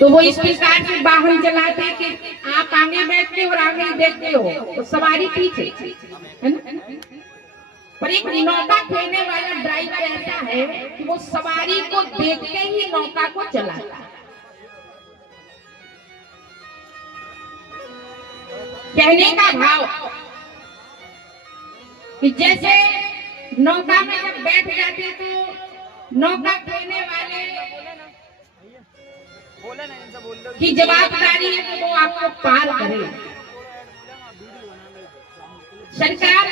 तो वो इस प्रकार से वाहन चलाते कि आप आगे बैठते हो और आगे देखते हो तो सवारी पीछे, है ना। पर एक नौका खेलने वाला ड्राइवर ऐसा है कि वो सवारी को देखते ही नौका को चलाता है। कहने का भाव कि जैसे नौका में जब बैठ जाते तो नौका खेलने वाले की जवाबदारी है कि वो आपको पार करे। सरकार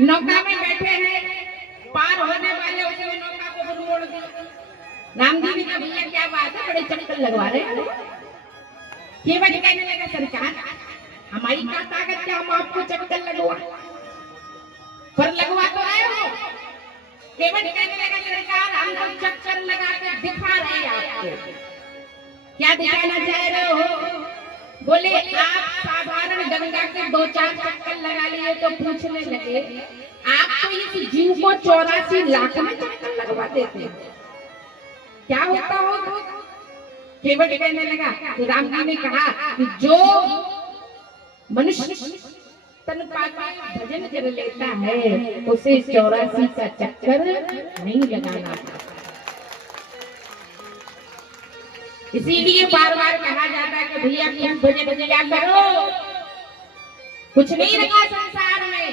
नौका में बैठे हैं, पार होने वाले उसमें नौका को मोड़ दिया। राम जी ने कहा भैया क्या बात है, बड़े चक्कर लगवा रहे हैं। केवट कहने लगा सरकार हमारी क्या ताकत क्या हम आपको चक्कर लगवा, पर लगवा तो रहे हो। केवट कहने लगा सरकार हम तो चक्कर लगा के दिखा रहे हैं आपको। क्या दिखाना चाह रहे हो? बोले आप साधारण गंगा के 2-4 चक्कर लगा लिए तो पूछने लगे आप तो इस जीव को 84 लाख में चक्कर लगवा देते हैं, क्या होता हो? केवट कहने लगा कि राम जी ने कहा कि जो मनुष्य तन पाकर भजन कर लेता है उसे 84 का चक्कर नहीं लगाना। इसीलिए बार बार कहा जाता है कि भैया तुम भजन किया करो, कुछ नहीं रखा संसार में।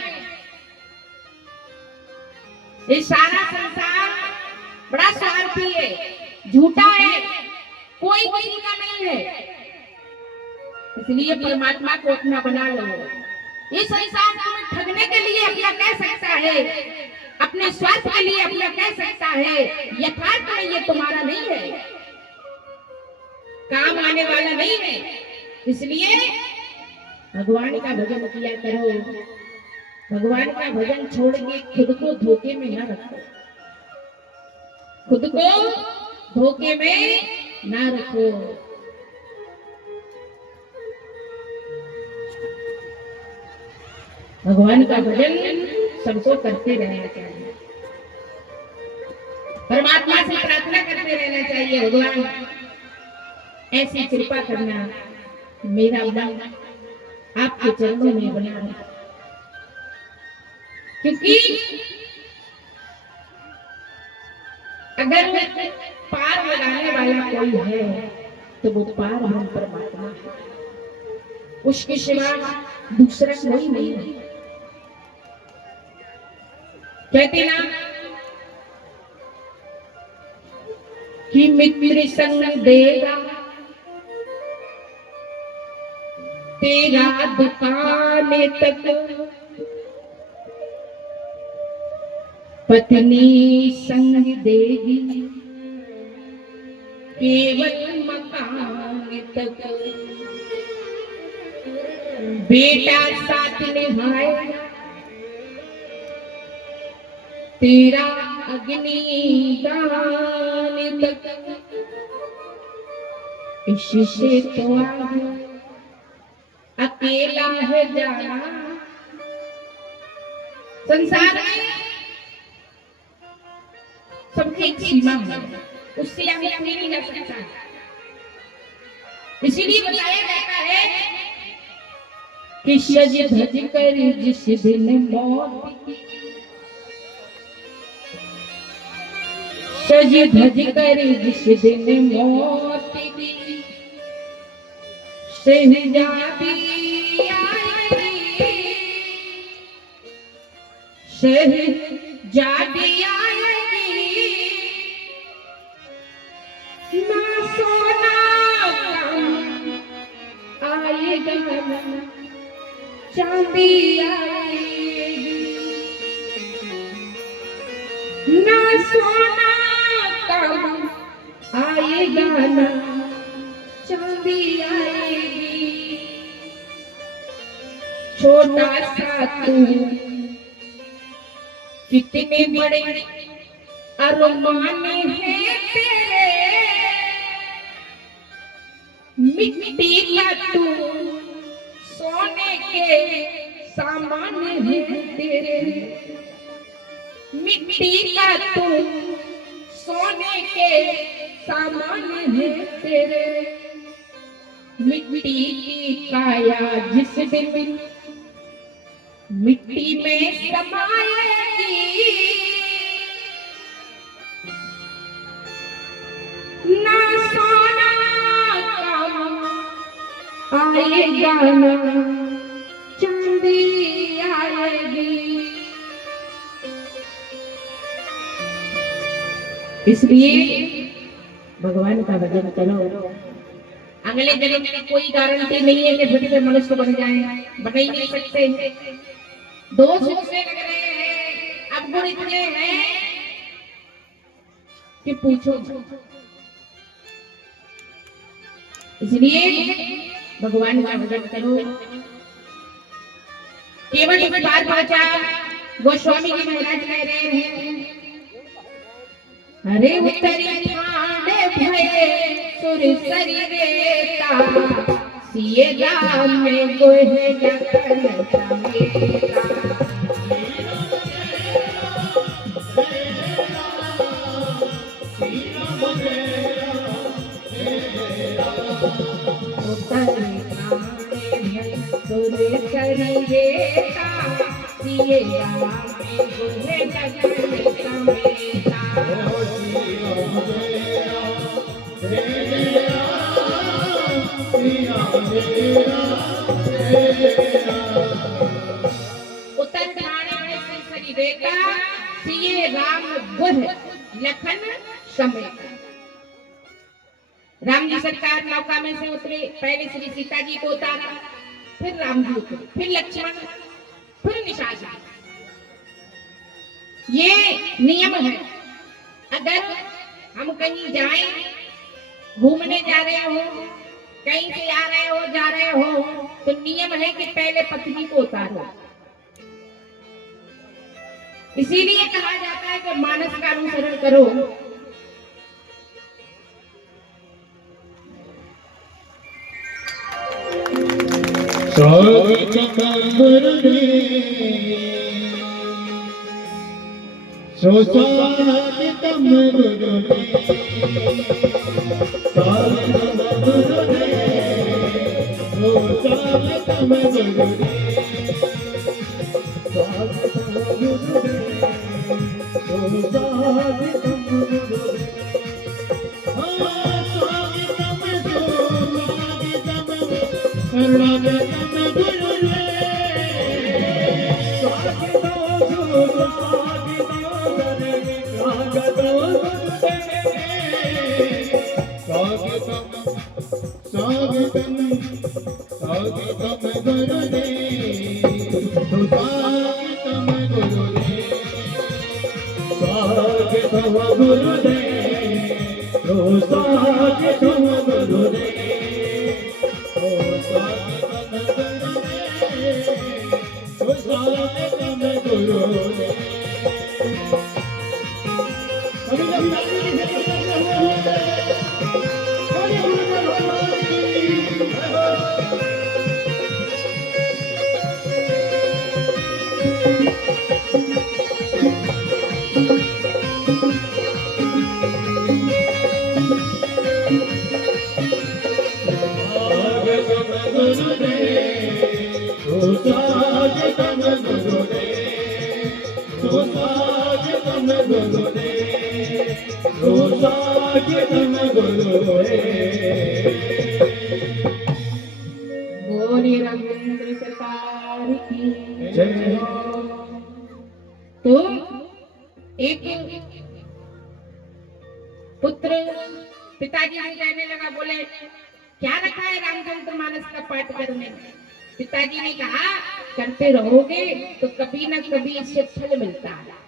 ये सारा संसार बड़ा स्वार्थी है, झूठा है, कोई किसी का नहीं है। इसलिए परमात्मा को अपना बना लो। इस संसार को ठगने के लिए अपना कह सकता है, अपने स्वार्थ के लिए अपना कह सकता है, यथार्थ में ये तुम्हारा नहीं है, काम आने वाला नहीं है। इसलिए भगवान का भजन किया करो। भगवान का भजन छोड़ के खुद को धोखे में न रखो, खुद को धोखे में न रखो। भगवान का भजन सबको करते रहना चाहिए, परमात्मा से प्रार्थना करते रहना चाहिए। भगवान ऐसी कृपा करना मेरा मन आपके चरणों में बना रहे, क्योंकि अगर पार लगाने वाला कोई है तो वो पार हम परमात्मा है, उसके सिवा दूसरा कोई नहीं है। कहते ना कि मित्र संग देगा तेरा दुकान तक, पत्नी संग देगी केवल मकान तक, बेटा साथ निभाएगा तेरा अग्नि दान तक, इससे तो अकेला है जाना। संसार में सबकी एक सीमा है, उससे आगे नहीं जा सकता। इसीलिए बताया जाता है कि सज धज कर जिस दिन मौत की, सज धज कर जिस दिन मौत की, शहजादी आएगी, शहजादी आएगी, ना सोना आएगा चांदी आएगी, ना सोना आएगा ना चांदी आएगी। छोटा सा तू कितने बड़े अरमान है तेरे, मिट्टी का तू सोने के सामान है तेरे, मिट्टी का तू सोने के सामान है तेरे। मिट्टी की काया जिस दिन मिट्टी में समाएगी, ना सोना काम आएगा ना चांदी आएगी। इसलिए भगवान का भजन करो। अगले जन्म में कोई गारंटी नहीं है कि फिर से मनुष्य बन जाए, बन ही नहीं सकते। दोष उससे लग रहे हैं, अब गुण इतने हैं कि पूछो। इसलिए भगवान का भजन करो। केवल इस बार पहुंचा गोस्वामी जी महाराज कह रहे हैं, अरे उत्तरी ठाणे भये सुरसरी रेता, सिए राम में गोहे जगन समेता। उत्तरी ठाणे भये सुरसरी रेता, सिए राम में गोहे जगन समेता। उत्तर ठाणे में सुरसरी रेता, सिए राम गुह लखन समेत। राम जी सरकार नौका में से उतरे, पहले श्री सीता जी को उतारा, फिर राम जी उतरे, फिर लक्ष्मण, फिर निशाचर। ये नियम है। अगर हम कहीं जाएं, घूमने जा रहे हो, कहीं से आ रहे हो, जा रहे हो, तो नियम है कि पहले पत्नी को उतारो। इसीलिए कहा जाता है कि मानस का अनुसरण करो। स्वागतम गुरुदेव, स्वागतम गुरुदेव, स्वागतम गुरुदेव, स्वागतम गुरुदेव। बोलिए रामचंद्र सरकार की जय। तो एक पुत्र पिताजी से कहने लगा, बोले क्या रखा है रामचंद्र मानस का पाठ करने में? पिताजी ने कहा, करते रहोगे तो कभी ना कभी इससे फल मिलता है।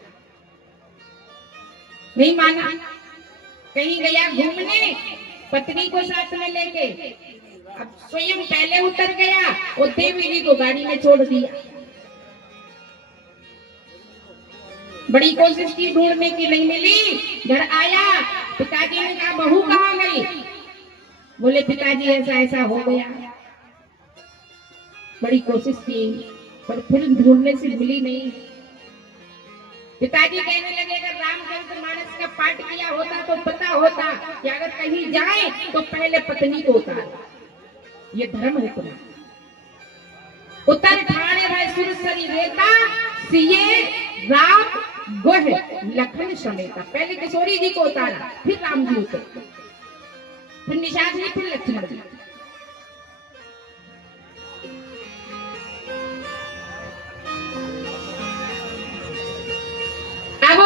नहीं माना, कहीं गया घूमने, पत्नी को साथ में लेके, अब स्वयं पहले उतर गया और देवी जी को गाड़ी में छोड़ दिया। बड़ी कोशिश की ढूंढने की, नहीं मिली। घर आया, पिताजी ने कहा बहू कहाँ गई? बोले पिताजी ऐसा ऐसा हो गया। बड़ी कोशिश की पर फिर ढूंढने से मिली नहीं। पिताजी कहने लगे, अगर रामचंद्र मानस का पाठ किया होता तो पता होता कि अगर कहीं जाए तो पहले पत्नी को उतारे। ये धर्म है तुम्हारा। उतर ठाणे भाई सुरसरी रेता सिए राम गोह लखन समेता। पहले किशोरी जी को उतारा, फिर राम जी उतरे, फिर निषाद जी, फिर लक्ष्मण जी। अब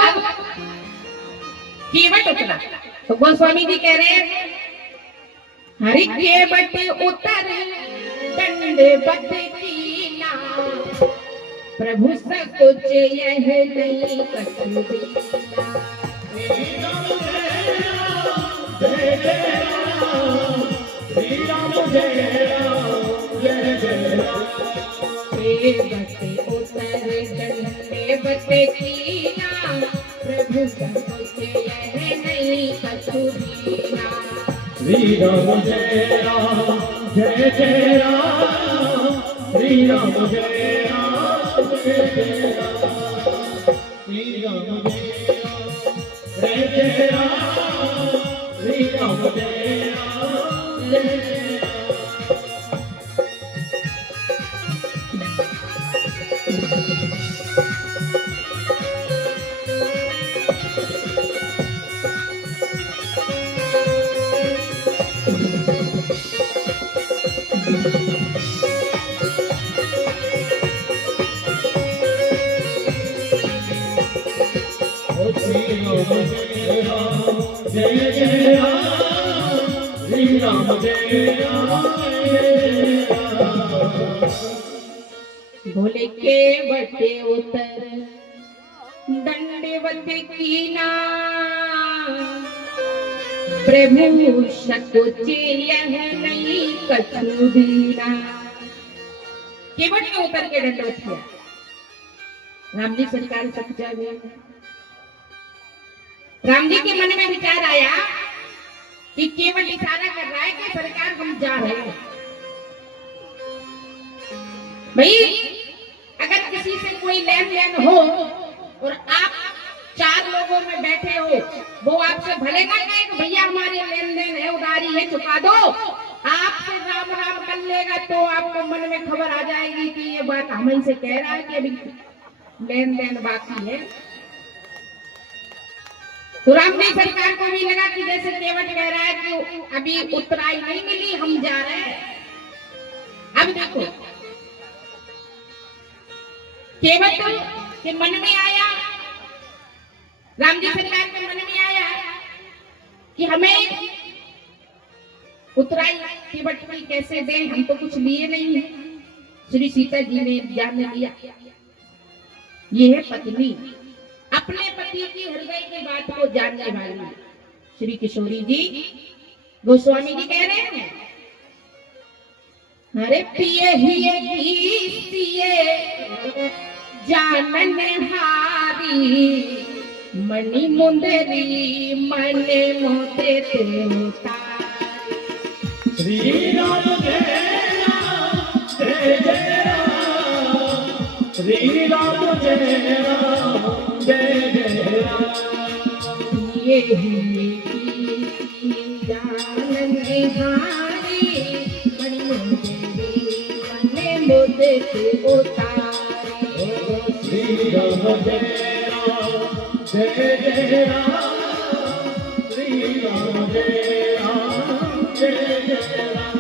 केवट उतरा तो गोस्वामी जी कह रहे हैं हरि केवट उतर दंडे बद कीना, प्रभु सकुच यह नहीं कछु दीना। केवट उतर दंडे बद कीना, प्रभु सकुच यह नहीं कछु दीना। श्री राम जय राम जय जय राम, श्री राम जय राम जय जय राम, श्री राम जय राम जय जय राम, श्री राम जय राम जय जय राम। जय जय राम, श्री राम जय राम जय राम। बोले के बटे उतर दंडवत कीना, प्रभु सकुच यह नहीं कछु दीना। केवट ने उतर के दंडवत किया। राम जी सरकार सक जा गए। राम जी के मन में विचार आया कि केवट इशारा कर रहा है कि सरकार हम जा रहे हैं। भाई अगर किसी से कोई लेन देन हो और आप 4 लोगों में बैठे हो, वो आपसे भले ना कहे कि भैया हमारे लेन देन है, उधारी है, चुका दो, आपसे राम राम कर लेगा तो आपको मन में खबर आ जाएगी कि ये बात हम से कह रहा है कि अभी लेन देन बाकी है। तो राम जी सरकार को भी लगा कि जैसे केवट कह रहा है कि अभी उत्तराई नहीं मिली, हम जा रहे हैं। अब देखो केवट के मन में आया, राम जी सरकार के मन में आया कि हमें उत्तराई केवट की कैसे दें, हम तो कुछ लिए नहीं है। श्री सीता जी ने जान लिया ये है पत्नी, अपने पति की हृदय की बात को जानने वाली। श्री किशोरी जी गोस्वामी जी कह रहे हैं अरे पिए ही जानन हारी, मणि मुंदरी मन मोते तारी। श्री राम जय राम जय जय राम, श्री राम जय राम जय जय राम। ये जानन हारी, मणि मुंदरी मन मोते तारी। श्री राम जय राम जय जय राम, श्री राम जय राम जय जय राम।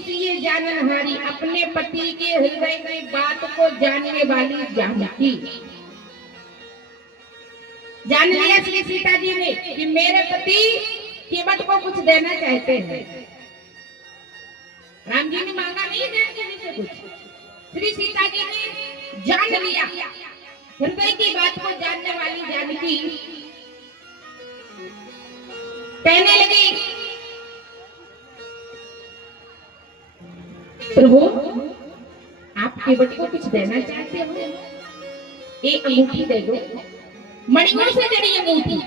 पिए जाननहारी, अपने पति के हृदय की बात को जानने वाली जानकी। जान लिया श्री सीता जी ने कि मेरे पति केवट को कुछ देना चाहते हैं। राम जी ने मांगा नहीं जानकी जी से कुछ, श्री सीता जी ने जान लिया। हृदय की बात को जानने वाली जानकी कहने लगी प्रभु आप केवट को कुछ देना चाहते हो, एक अंगूठी दे दो, मणियों से जड़ी अंगूठी।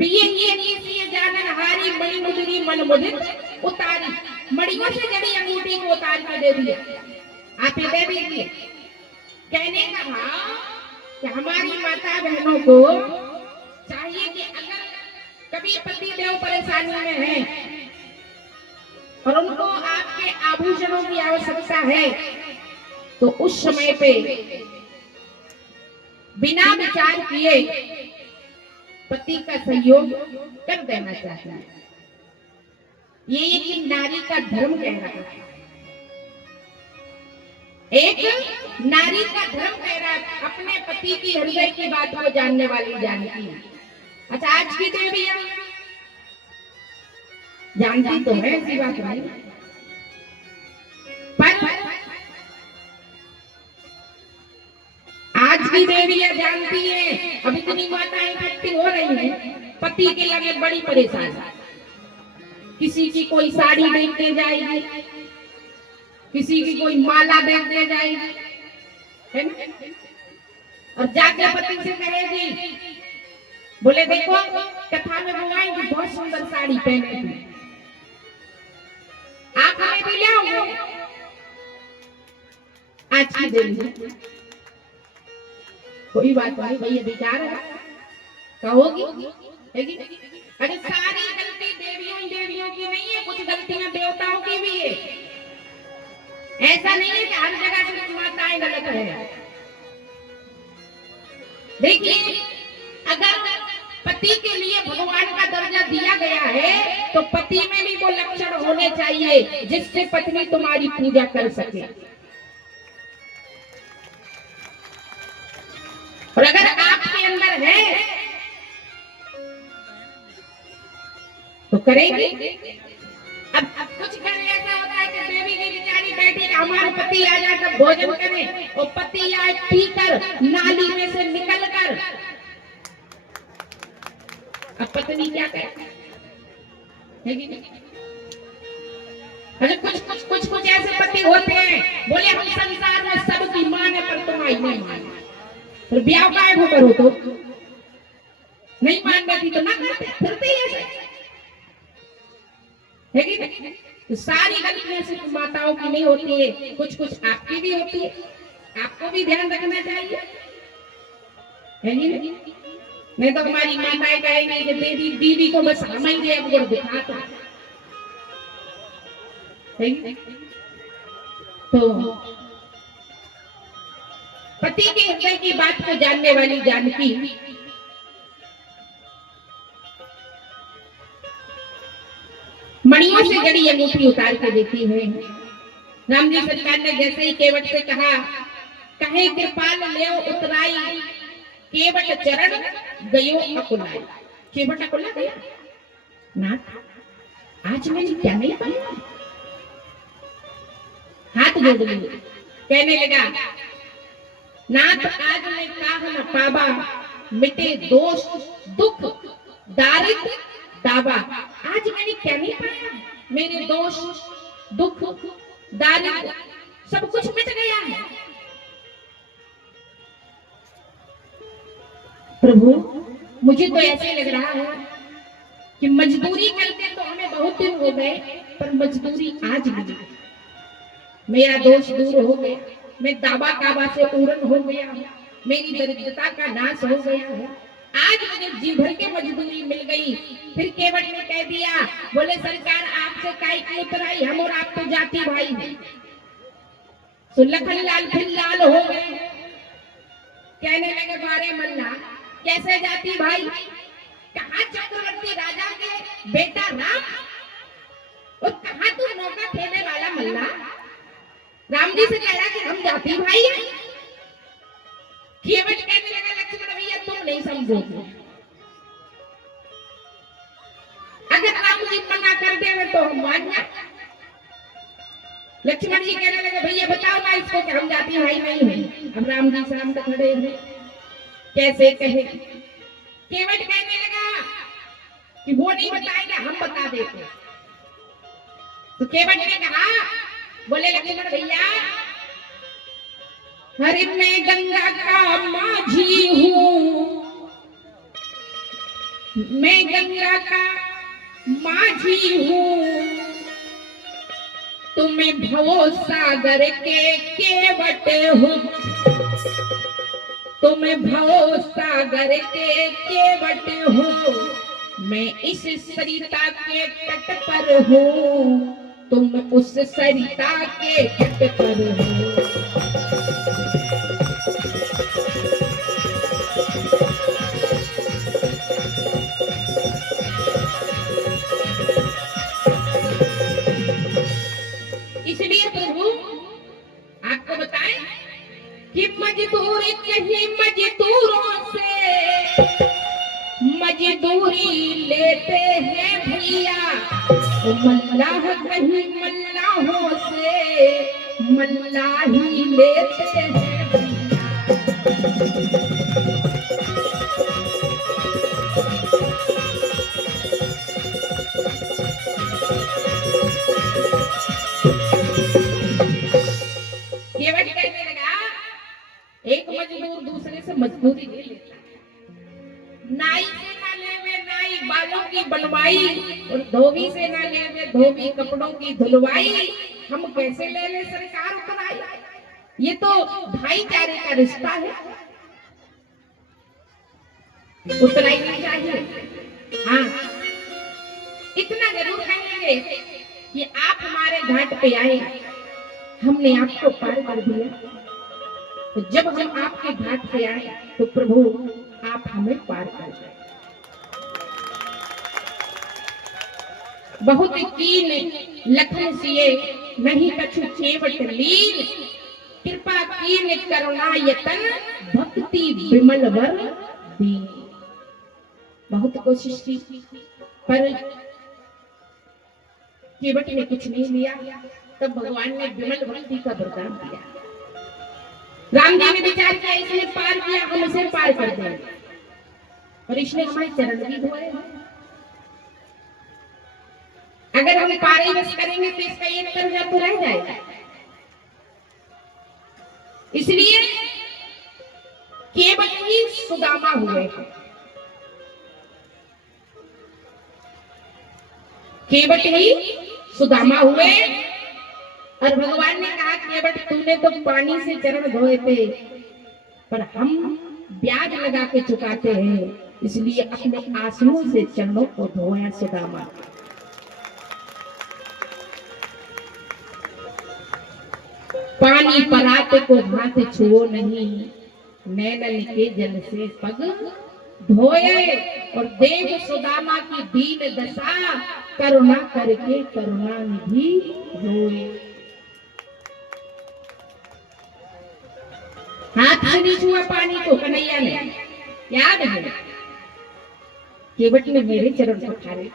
पिए जाननहारी, मणि मुदरी मन मुदित उतारी। मणियों से जड़ी अंगूठी को उतार कर दे दिया, आप ये दे दीजिए। कहने का भाव कि हमारी माता बहनों को चाहिए कि अगर कभी पति देव परेशानी में है और उनको आपके आभूषणों की आवश्यकता है, तो उस समय पे बिना विचार किए पति का सहयोग कर देना चाहिए। ये एक नारी का धर्म कह रहा है, एक नारी का धर्म कह रहा है, अपने पति की हृदय की बात को जानने वाली जानती है। अच्छा, आज की देवियां जानती तो है, ऐसी बात नहीं, पर आज की देवियां जानती है। अब इतनी माताएं इकट्ठी हो रही हैं, पति के लगे बड़ी परेशान, किसी की कोई साड़ी देखने जाएगी, किसी की कोई माला देखने जाएगी, है ना? और जाके पति से कहेगी, बोले देखो कथा में वो आएंगी, बहुत सुंदर साड़ी पहने थी, आप हमें भी ले आओगे। आज की देवी कोई बात नहीं, भैया विचार है, कहोगी अरे सारी गलती देवियों की नहीं है, कुछ गलतियां देवताओं की भी है। ऐसा नहीं है कि हर जगह सिर्फ माताएं गलत है। देखिए, अगर पति के लिए भगवान का दर्जा दिया गया है, तो पति में भी वो लक्षण होने चाहिए जिससे पत्नी तुम्हारी पूजा कर सके। और अगर आपके अंदर है तो करेगी। अब कुछ घर ऐसा होता है कि देवी की बेचारी बैठी, हमारे पति आ जाए तो भोजन करें, और पति आए पीकर नाली में से निकल कर, अब पत्नी क्या करे? कुछ ऐसे पति होते हैं, बोले हम संसार में सबकी माने पर तुम्हारी नहीं माने, फिर ब्याह काय हो करो तो नहीं मान रही तो ना करते, फिरते ही ऐसे है कि नहीं? तो सारी गलतियां सिर्फ माताओं की नहीं होती है, कुछ आपकी भी होती है, आपको भी ध्यान रखना चाहिए, है नहीं? नहीं तो हमारी माताएं कहेंगी कि दीदी को बस हम ही एक गुण दिखाता है। तो पति के हृदय की बात को जानने वाली जानकी मणियों से जड़ी अंगूठी उतार के देती है। राम जी सरकार ने जैसे ही केवट से कहा, कहे कृपाल ले उतराई, केवट चरण गयो अकुलाई। केवट अकुला गया, नाथ आज मैंने क्या नहीं पाया, हाथ जोड़ लिए, कहने लगा, नाथ आज मैं काह न पाबा, मिटे दोष दुख दारिद्र दावा। आज मैंने क्या नहीं पाया, मेरे दोष दुख दारिद्र सब कुछ मिट गया है। प्रभु मुझे तो ऐसे लग रहा है कि मजदूरी करते तो हमें बहुत दिन हो गए, पर मजदूरी आज मिली, मेरा दोष दूर हो गया, मैं दावा काबा से पूर्ण हो गया, मेरी दरिद्रता का नाश हो गया है, आज मुझे जी भर के मजदूरी मिल गई। फिर केवट ने कह दिया, बोले सरकार आपसे काई की उतराई, हम और आप तो जाति भाई हैं। तो लखन लाल फिर लाल हो गए, कहने लगे बारे मल्ला कैसे जाति भाई, कहाँ चक्रवर्ती राजा के बेटा राम और कहाँ तू नौका खेलने वाला मल्ला। राम जी से कह रहा कि हम जाति भाई हैं। केवट कहने लगा, लक्ष्मण भैया तुम नहीं समझोगे, अगर राम जी मना कर देंगे तो हम मान जाए। लक्ष्मण जी कहने लगे, भैया बताओ ना इसको कि हम जाति भाई नहीं हैं। अब राम जी सामने खड़े हैं, कैसे कहे। केवट कहने लगा कि वो नहीं बताएगा, हम बता देते। तो केवट ने कहा, बोले लक्ष्मण भैया, अरे मैं गंगा का माझी हूँ, मैं गंगा का माझी हूँ, तुम्हें भवो सागर के केवट हूँ, तुम्हें भवो सागर के केवट हूँ, मैं इस सरिता के तट पर हूँ, तुम उस सरिता के तट पर हो। इसलिए प्रभु आपको बताएं कि मजदूर कहीं मजदूरों से मजदूरी लेते हैं भैया, मल्लाह कहीं मल्लाहों से मल्लाही लेते हैं भैया। केवट कहने लगा एक मजदूर दूसरे से मजदूरी ले लेता है, नाई से ना लेवे नाई बालों की बनवाई, और धोबी से ना लेवे धोबी कपड़ों की धुलवाई, हम कैसे ले ले सरकार उतराई। ये तो भाईचारे का रिश्ता है, उतराई नहीं चाहिए। हाँ, इतना जरूर कहेंगे कि आप हमारे घाट पे आए, हमने आपको पार कर दिया। तो जब हम आपके घाट पे आए तो प्रभु आप हमें पार कर गए। बहुत कीन लखन सिए नहीं कछु चेवट लीन, कृपा कीन करुणा यतन भक्ति विमल वर दीन। बहुत कोशिश की पर केवट ने कुछ नहीं लिया, तब भगवान ने विमल भक्ति का वरदान दिया। राम जी ने विचार किया इसने पार किया, हम इसे पार कर देंगे, और इसने हमारे चरण भी धोए। अगर हम पारे बस करेंगे तो इसका एक दर्जा तो रह जाएगा। इसलिए केवट ही सुदामा हुए, केवट ही सुदामा हुए। और भगवान ने कहा केवट तूने तो पानी से चरण धोए थे, पर हम ब्याज लगा के चुकाते हैं, इसलिए अपने आंसुओं से चरणों को धोया सुदामा। पानी परात को हाथ छुओ नहीं, नैनन के जल से पग धोए, और देख सुदामा की दीन दशा, करुणा करके करुणा निधि रोए। हाथ से नहीं छुआ पानी को कन्हैया ने, याद है, केवट ने मेरे चरण पखारे,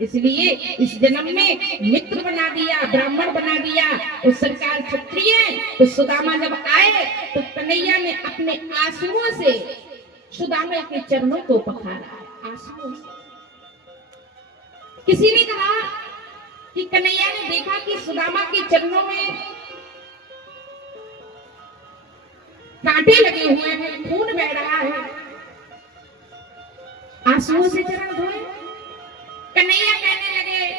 इसलिए इस जन्म में मित्र बना दिया, ब्राह्मण बना दिया, और सरकार क्षत्रिय। तो सुदामा जब आए तो कन्हैया ने अपने आंसुओं से सुदामा के चरणों को पखारा, आंसुओं से। किसी ने कहा कि कन्हैया ने देखा कि सुदामा के चरणों में कांटे लगे हुए हैं, खून बह रहा है, आंसुओं से चरण धोए। कन्हैया कहने लगे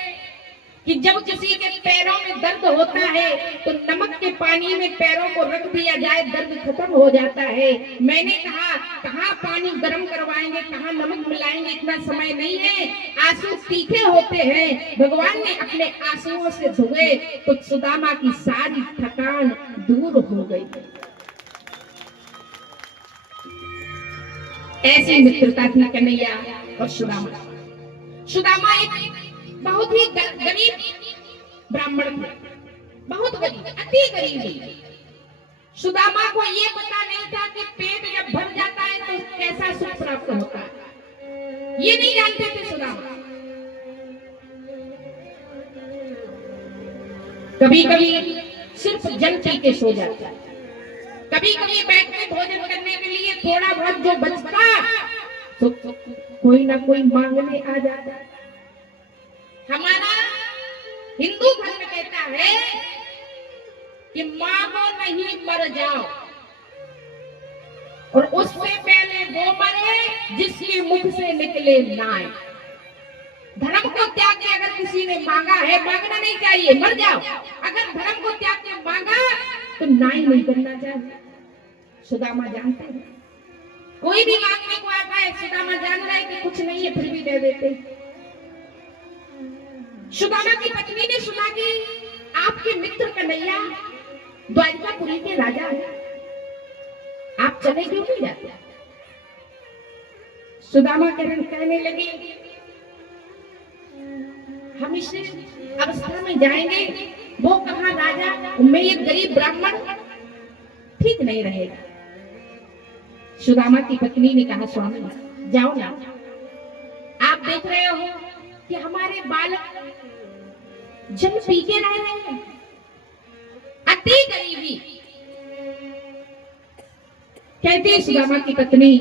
कि जब किसी के पैरों में दर्द होता है तो नमक के पानी में पैरों को रख दिया जाए, दर्द खत्म हो जाता है। मैंने कहा कहाँ पानी गर्म करवाएंगे, कहाँ नमक मिलाएंगे, इतना समय नहीं है, आंसू तीखे होते हैं। भगवान ने अपने आंसुओं से धोए तो सुदामा की सारी थकान दूर हो गई। ऐसी मित्रता थी कन्हैया और सुदामा। सुदामा एक बहुत ही गरीब ब्राह्मण थे, बहुत गरीब, अति गरीब। सुदामा को ये पता नहीं था कि पेट जब भर जाता है तो कैसा सुख प्राप्त होता है, ये नहीं जानते थे सुदामा। कभी कभी सिर्फ जल पी के सो जाता है, कभी कभी बैठ के भोजन करने के लिए थोड़ा बहुत जो बचता तो कोई ना कोई मांगने आ जाता। हमारा हिंदू धर्म कहता है कि मांगो नहीं मर जाओ, और उससे पहले वो मरे जिसके मुख से निकले नाय। धर्म को त्याग के अगर किसी ने मांगा है, मांगना नहीं चाहिए, मर जाओ। अगर धर्म को त्याग के मांगा तो नाई नहीं करना चाहिए। सुदामा जानते हैं, कोई भी मांगने को आता है, सुदामा जान रहा है कि कुछ नहीं है, फिर भी दे देते। सुदामा की पत्नी ने सुना कि आपके मित्र कन्हैया द्वारिकापुरी के राजा हैं, आप चले क्यों नहीं जाते? सुदामा कहने लगे, हम इस अवस्था में जाएंगे, वो कहाँ राजा, मैं एक गरीब ब्राह्मण, ठीक नहीं रहेगा। सुदामा की पत्नी ने कहा, स्वामी जाओ ना, आप देख रहे हो कि हमारे बालक जल पी के रह रहे हैं, अति गरीबी। कहती सुदामा की पत्नी,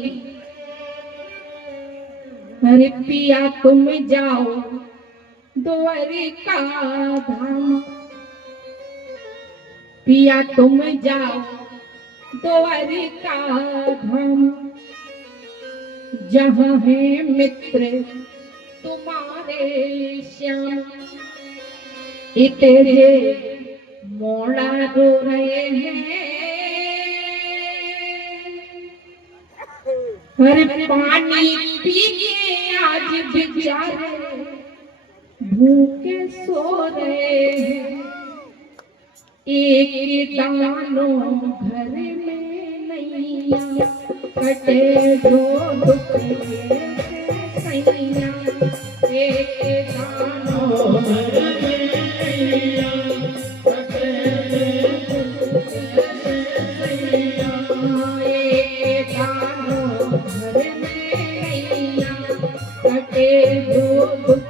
अरे पिया तुम जाओ द्वारिका धाम, पिया तुम जाओ द्वारिका धाम, जहाँ है मित्र तुम्हारे श्याम, तेरे मोड़ा रो रहे हैं, अरे पानी पी के आज बेचारे भूखे सो रहे हैं, एक दानो घर में नैया, कटे दो दुख सैया, एक दानो घर में नैया, कटे दो सैया, एक दानो घर में नैया, कटे दो दुख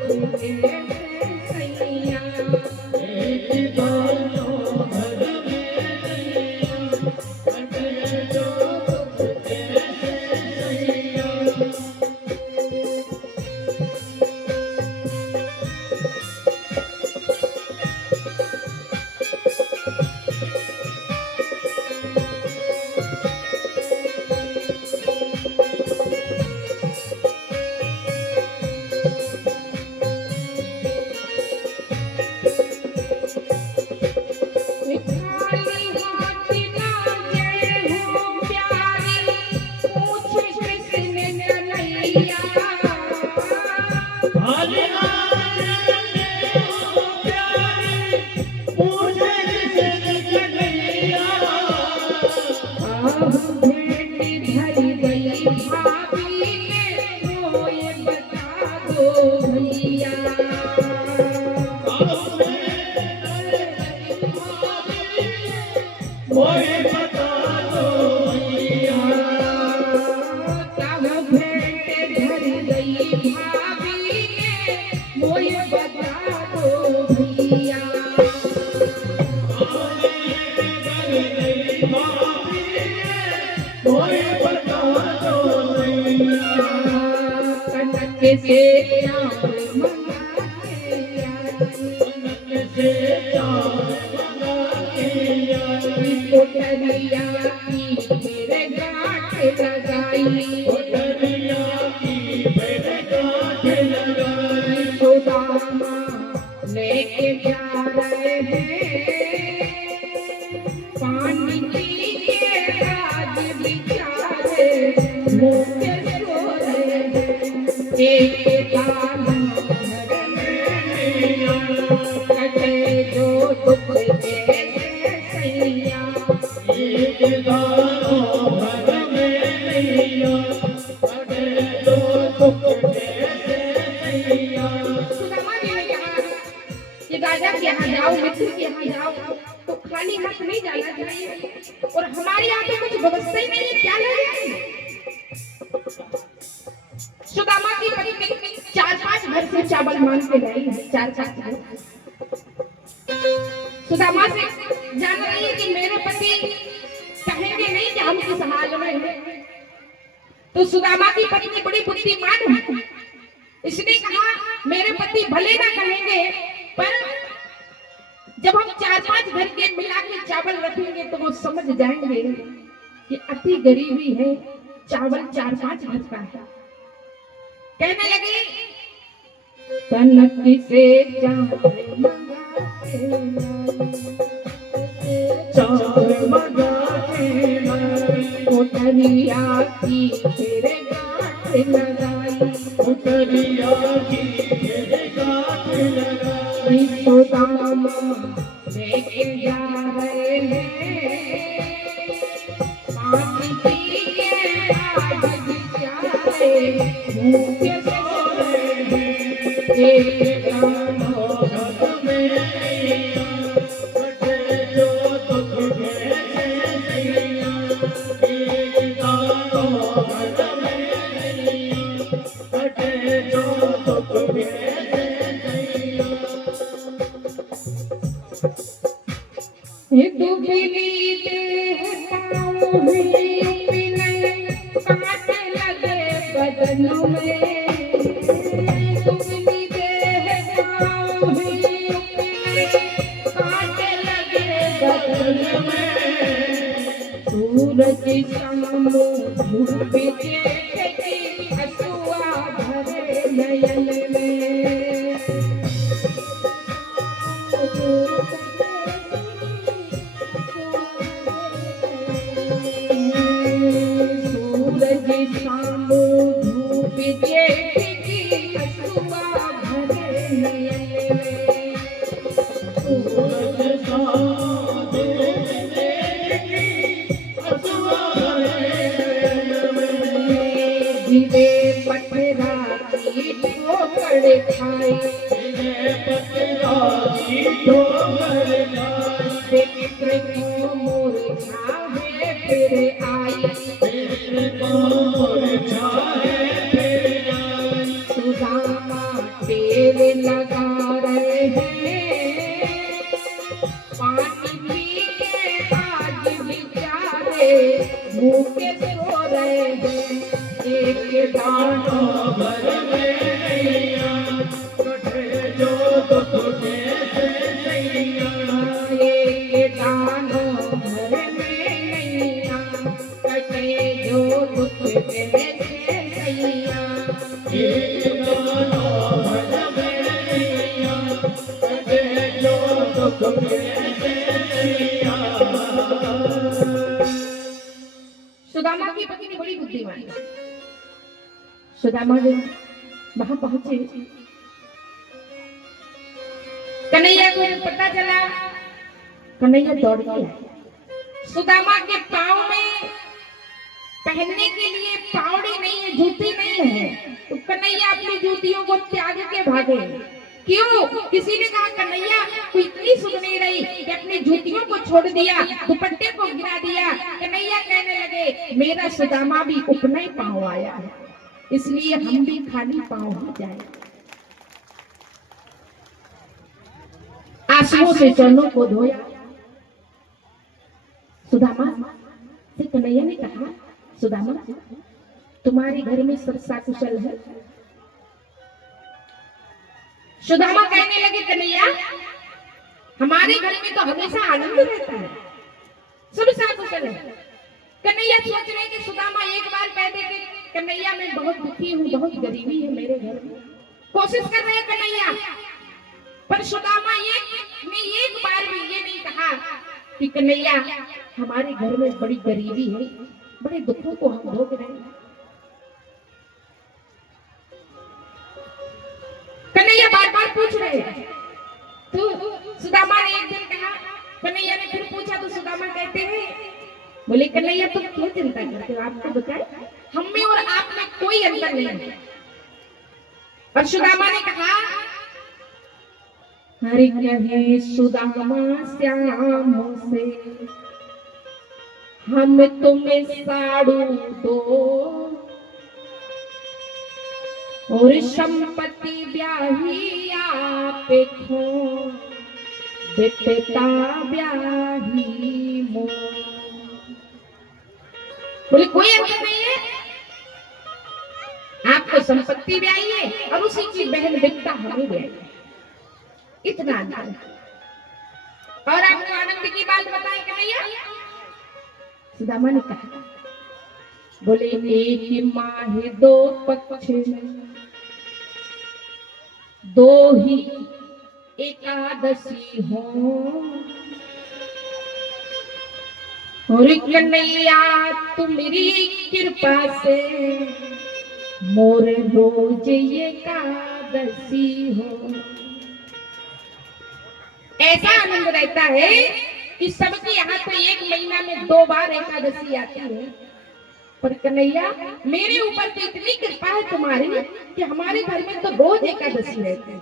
सैया, एक दानो घर में नैया, कटे दो दुख सैया। लेके जा रहे हैं पानी पी के आज बिचारे भूखे सो रहे हैं, एक दाना घर में नैया, कटे जो दुख के सैया, एक दाना घर में नैया, कटे जो दुख के सैया। राजा के यहाँ जाओ, मित्र के यहाँ जाओ तो खाली हाथ नहीं जाना चाहिए, और हमारे यहाँ तो कुछ व्यवस्था ही नहीं है, क्या लगे? सुदामा की पत्नी 4-5 घर से चावल मांग के लाई है, 4-5 घर। सुदामा से जान रही है कि मेरे पति कहेंगे नहीं कि हम संभाल रहे हैं, तो सुदामा की पत्नी बड़ी बुद्धिमान है, इसने कहा मेरे पति भले ना कहेंगे, पर जब हम 4-5 घर के मिला के चावल रखेंगे तो वो समझ जाएंगे कि अति गरीबी है, चावल 4-5 घर का है। कहने लगे तनक से चावल मंगा के कोटरिया की तेरे गांठ लगाई, कोटरिया की तेरे गांठ लगाई, सुदामा लेके जा रहे हैं पानी पी के आज बेचारे भूखे सो रहे हैं। एक दाना घर में नैया कटे जो दुख के नैया एक दाना घर में नैया कटे जो दुख के दुबली देह पाँव में उपले कांटे लगे बदन में दुबली देह पाँव में उपले कांटे लगे बदन में सूरज शाम धूप के हसुआ भरे नयन में शाम धूप जेठी हसुआ भरे नयन में सूरज शाम धूप जेठी हसुआ भरे नयन में जिले पथरा की ठोकर खाई जिले पथरा की ठोकर खाई फिक्र को मुरझाए फिर आई सुदामा तेरे लगा रहे हैं पानी पी के आज बेचारे भूखे सो रहे हैं। एक दाना घर में नैया कटे जो दुख के नैया एक दाना घर में नैया कटे जो दुख के नैया एक दाना घर में नैया कटे जो दुख के नैया। सुदामा की पत्नी बड़ी बुद्धिमान है। सुदामा जब वहां पहुंचे कन्हैया को जब पता चला कन्हैया दौड़ के आए। सुदामा के पाँव में पहनने के लिए पावड़ी नहीं है, जूती नहीं है, तो कन्हैया अपनी जूतियों को त्याग के भागे। क्यों? किसी ने कहा कन्हैया कोई इतनी सुध नहीं रही कि अपनी जूतियों को छोड़ दिया, दुपट्टे को गिरा दिया। कन्हैया कहने लगे मेरा सुदामा भी उतना ही पाँव आया है, इसलिए हम भी खाली पाँव हो जाए। आंसुओं से चरणों को धोया। सुदामा से कन्हैया ने कहा सुदामा तुम्हारे घर में सब सकुशल है? सुदामा कहने लगे कन्हैया हमारे घर में तो हमेशा आनंद रहता है, सब सकुशल है। कन्हैया सोच रहे कि सुदामा एक बार कह दे कि कन्हैया मैं बहुत दुखी हूँ, बहुत गरीबी है मेरे घर में। कोशिश कर रहे हैं कन्हैया, पर सुदामा ने एक बार भी ये नहीं कहा कि कन्हैया हमारे घर में बड़ी गरीबी है, बड़े दुखों को हम भोग रहे हैं। कन्हैया बार बार पूछ रहे हैं। तो सुदामा ने एक दिन कहा, कन्हैया ने फिर पूछा तो सुदामा कहते हैं बोले कन्हैया तुम क्यों चिंता करते हो, आपको बताए हम में और आप में कोई अंतर नहीं है। और सुदामा ने कहा हरि कहे सुदामा श्याम से हम तुम्हें साड़ू दो और संपत्ति ब्याही आप खो बेटा ब्याही मो। बोले कोई अंतर नहीं है, आपको संपत्ति ब्याही है और उसी की बहन बिकता हमें ब्याही है, इतना अंतर। और आपको आनंद की बात बताए कन्हैया? सुदामा ने कहा बोले एक माह दो पक्ष दो ही एकादशी हो और कन्हैया तुम्हारी कृपा से मोरे रोज एकादशी हो। ऐसा आनंद रहता है कि सबके यहाँ तो एक महीना में 2 बार एकादशी आती है, पर कन्हैया मेरे ऊपर तो इतनी कृपा है तुम्हारी कि हमारे घर में तो रोज एकादशी रहती है।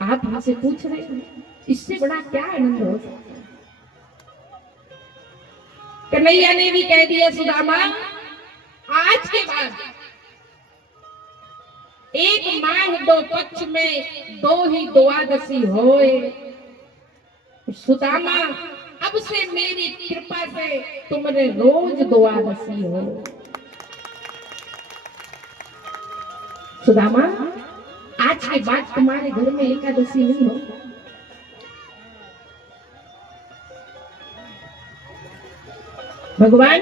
आप हमसे पूछ रहे हैं इससे बड़ा क्या आनंद हो सकता है? कन्हैया ने भी कह दिया सुदामा आज के बाद 1 माह 2 पक्ष में 2 ही द्वादशी होए। सुदामा अब से मेरी कृपा से तुमने रोज द्वादशी हो। सुदामा आज के बाद तुम्हारे घर में एकादशी नहीं हो। भगवान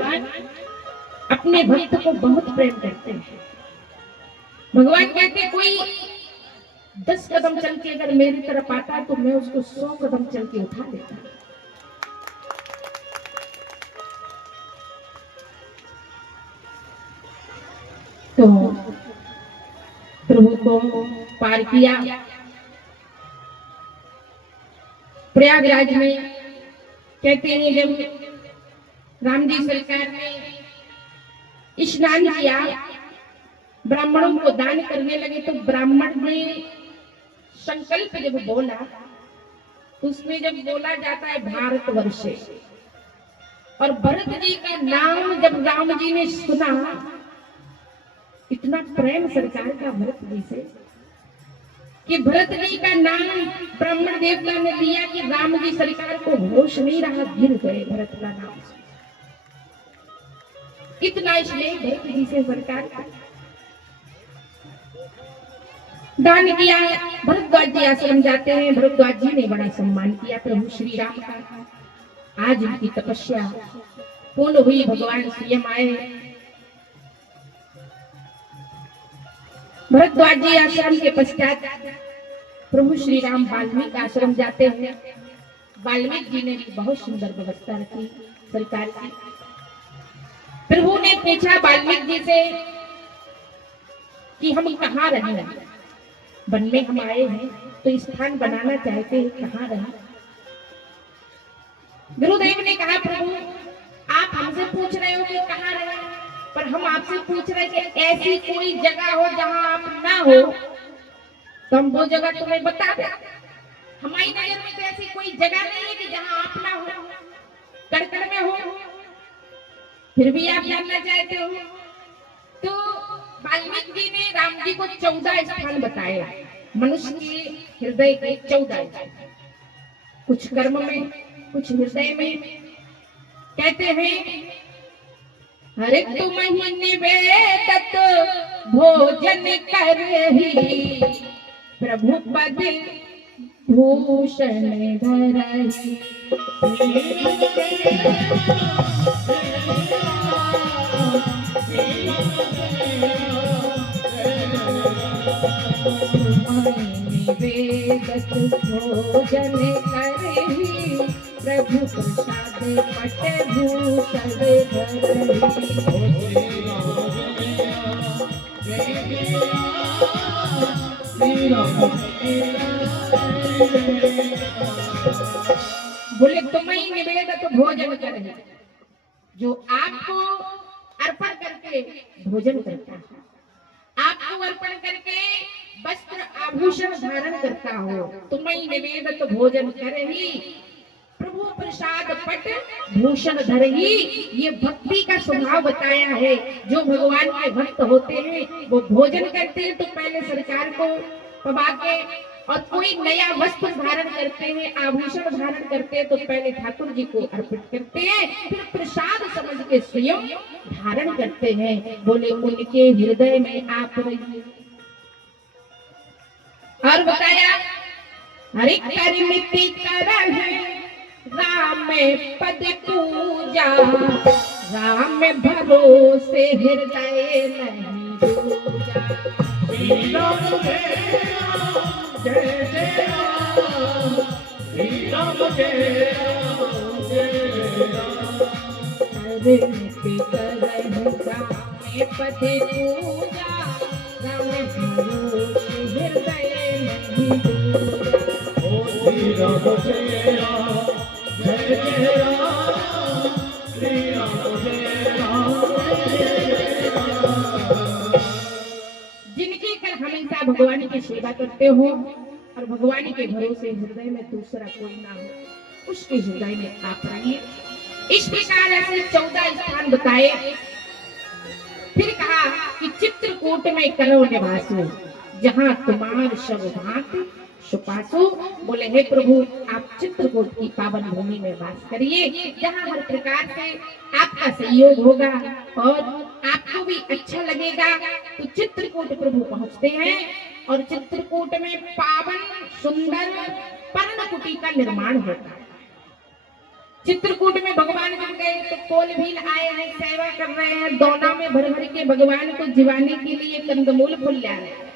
अपने भक्त को बहुत प्रेम करते हैं। भगवान कहते कोई 10 कदम चल के अगर मेरी तरफ आता तो मैं उसको 100 कदम चल के उठा देता। तो प्रभु को पार किया। प्रयागराज में कहते हैं जब राम जी सरकार ने स्नान किया, ब्राह्मणों को दान करने लगे, तो ब्राह्मण ने संकल्प जब बोला, उसमें जब बोला जाता है भारतवर्ष, और भरत जी का नाम जब राम जी ने सुना, इतना प्रेम सरकार का भरत जी से कि भरत जी का नाम ब्राह्मण देवता ने लिया कि राम जी सरकार को होश नहीं रहा, गिर गए भरत का नाम। इतना स्नेह भरत जी से सरकार का दान किया। भरद्वाज जी आश्रम जाते हैं, भरद्वाज जी ने बड़ा सम्मान किया प्रभु श्री राम का। आज उनकी तपस्या पूर्ण हुई, भगवान स्वयं आए। भरद्वाज जी आश्रम के पश्चात प्रभु श्री राम वाल्मीकि आश्रम जाते हैं। वाल्मीकि जी ने भी बहुत सुंदर व्यवस्था रखी सरकार की। प्रभु ने पूछा वाल्मीकि जी से कि हम कहाँ रहें, वन में हम आए हैं तो स्थान बनाना चाहते हैं, कहाँ रहें? गुरुदेव ने कहा प्रभु आप हमसे पूछ रहे हो कि कहाँ रहें, पर हम आपसे पूछ रहे हैं कि ऐसी कोई जगह हो जहां आप ना हो तो हम वो जगह तुम्हें बता दें। हमारी नजर में तो ऐसी कोई जगह नहीं है कि जहां आप ना हो, कड़कड़ में हो, फिर भी आप जानना चाहते हो। तो वाल्मीकि जी ने राम जी को 14 स्थान बताए, मनुष्य के हृदय के 14, कुछ कर्म में, कुछ हृदय में। कहते हैं हरे तुम ही निवेदत भोजन करही, प्रभु पद भूषण धरही। निवेदत भोजन करही, प्रभु प्रसाद पट भूषण धरही। बोले तुम ही निवेदत भोजन करें, जो आपको अर्पण करके भोजन करता है, आपको अर्पण करके वस्त्र आभूषण धारण करता हो, तुम ही निवेदत भोजन करही, प्रभु प्रसाद पट भूषण धरही। ये भक्ति का स्वभाव बताया है। जो भगवान के भक्त होते हैं वो भोजन करते हैं तो पहले सरकार को पवा के, और कोई नया वस्त्र धारण करते हैं, आभूषण धारण करते हैं तो पहले ठाकुर जी को अर्पित करते हैं, फिर प्रसाद समझ के स्वयं धारण करते हैं। बोले उनके हृदय में आप रहिए। और बताया हरि कर मिट्टी करह राम पद पूजा, राम भरोसे हृदय नहीं दूजा। श्री राम जय राम जय जय राम, श्री राम जय राम जय राम। हरि मिट्टी करह राम पद पूजा, राम भरोसे हृदय नहीं दूजा। भगवान की सेवा करते हो और भगवान के भरोसे हृदय में दूसरा कोई ना हो, उसके हृदय में आप रहिए। इस प्रकार ऐसे 14 स्थान बताए। फिर कहा कि चित्रकूट में करो निवासो, जहां तुम्हार सब भांति सुपासो। बोले हे प्रभु, आप चित्रकूट की पावन भूमि में वास करिए, जहां हर प्रकार से आपका सहयोग होगा और आपको भी अच्छा लगेगा। तो चित्रकूट प्रभु पहुंचते हैं और चित्रकूट में पावन सुंदर पर्णकुटी का निर्माण होता है। चित्रकूट में भगवान जब गए तो कोल भील आए हैं, सेवा कर रहे हैं, दोना में भर भर के भगवान को जिवाने के लिए कंदमूल फूल ला रहे हैं।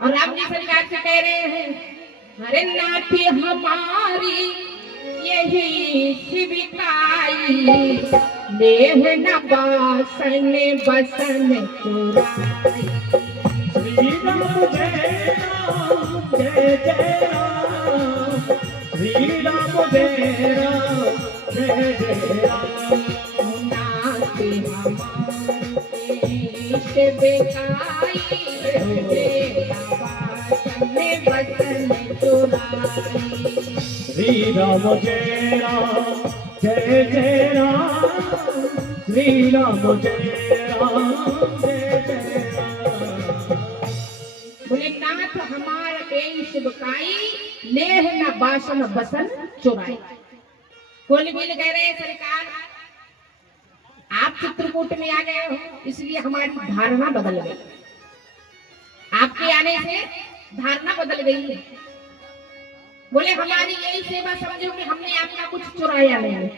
और राम जी सरकार से कह रहे हैं, हरे नाथ हमारी यही शिविकाई, देह न बासन बसन चुराई। श्री राम जय राम जय जय राम, श्री राम जय राम जय जय राम। नाथ हमारी शिविकाई, श्री राम जय राम जय जय राम, श्री राम जय राम जय जय राम। बोले नाथ हमार ए शिवकाई, लेह न बासन बसन चुराई। कोल भील कह रहे सरकार, आप चित्रकूट में आ गए हो, इसलिए हमारी धारणा बदल गई। आपके आने से धारणा बदल गई है। बोले हमारी यही सेवा समझो कि हमने आपका कुछ चुराया नहीं।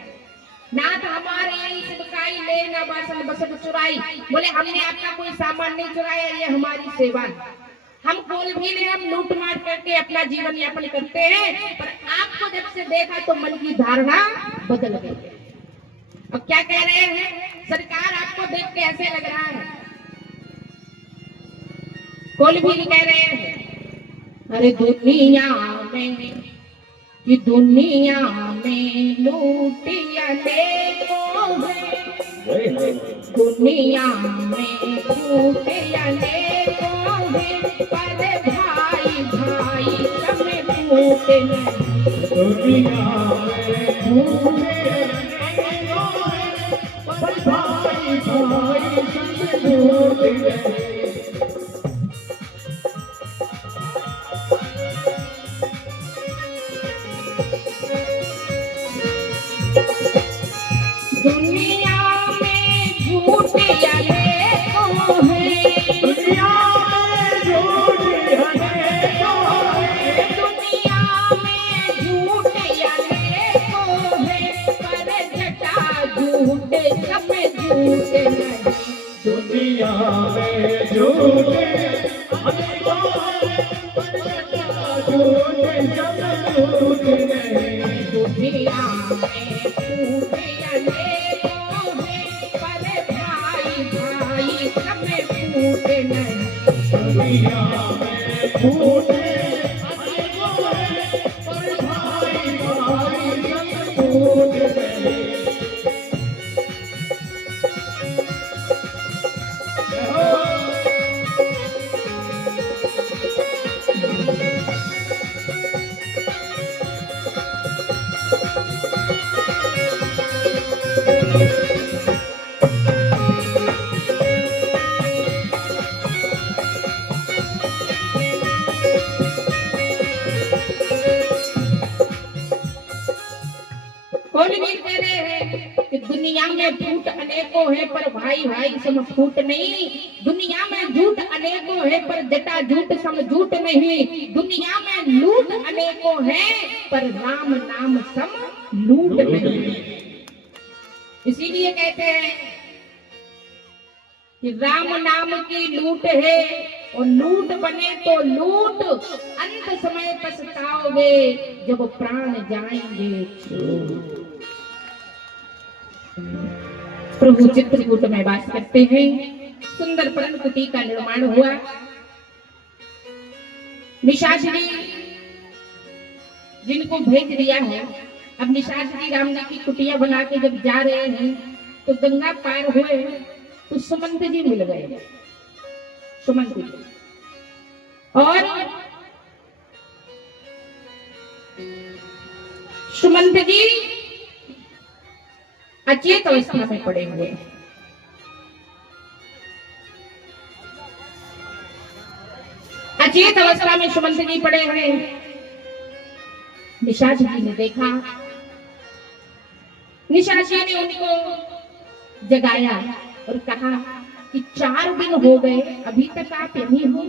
नाथ हमारे यही शिवकाई, लेना बासन बसन चुराई। बोले हमने आपका कोई सामान नहीं चुराया, ये हमारी सेवा है। हम कोल भी नहीं, हम लूट मार करके अपना जीवन यापन करते हैं, पर आपको जब से देखा तो मन की धारणा बदल गई। अब क्या कह रहे हैं सरकार, आपको देख के ऐसे लग रहा है। कोल भी कह रहे हैं, अरे दुनिया में, ये दुनिया में लूटिया देखो है, दुनिया में लूटिया देखो है, पर भाई भाई सब लूटे नहीं। दुनिया में लूटे पर भाई भाई सब लूटे नहीं। दुनिया में झूठ अनेकों हैं, दुनिया में झूठ अनेकों हैं, दुनिया में झूठ अनेकों हैं, पर जटा झूठ सब झूठ नहीं। दुनिया में झूठ अनेकों हैं, पर जटा झूठ सब झूठ नहीं। दुनिया में झूठ अनेकों हैं, पर भाई भाई सब झूठ नहीं। दुनिया में झूठ अनेकों हैं, पर भाई भाई सब झूठ नहीं। कौलवीर कह रहे हैं कि दुनिया में झूठ अनेकों है पर भाई भाई सम फूट नहीं। दुनिया में झूठ अनेकों है पर जटा झूठ सम झूठ नहीं। दुनिया में लूट अनेकों है पर राम नाम सम लूट नहीं। इसीलिए कहते हैं कि राम नाम की लूट है और लूट बने तो लूट, अंत समय पछताओगे जब प्राण जाएंगे छूट। प्रभु चित्रकूट में वास करते हैं। सुंदर पर्णकुटी का निर्माण हुआ। निशाचरी जिनको भेज दिया है, अब निशाचरी राम जी की कुटिया बना के जब जा रहे हैं तो गंगा पार हुए तो सुमंत जी मिल गए। सुमंत जी और सुमंत जी अचेत अवस्था में पड़े हुए हैं। अचेत अवस्था में सुमंत जी पड़े हुए हैं। निशाच जी ने देखा, निशाच जी ने उनको जगाया और कहा कि 4 दिन हो गए, अभी तक आप यहीं हो।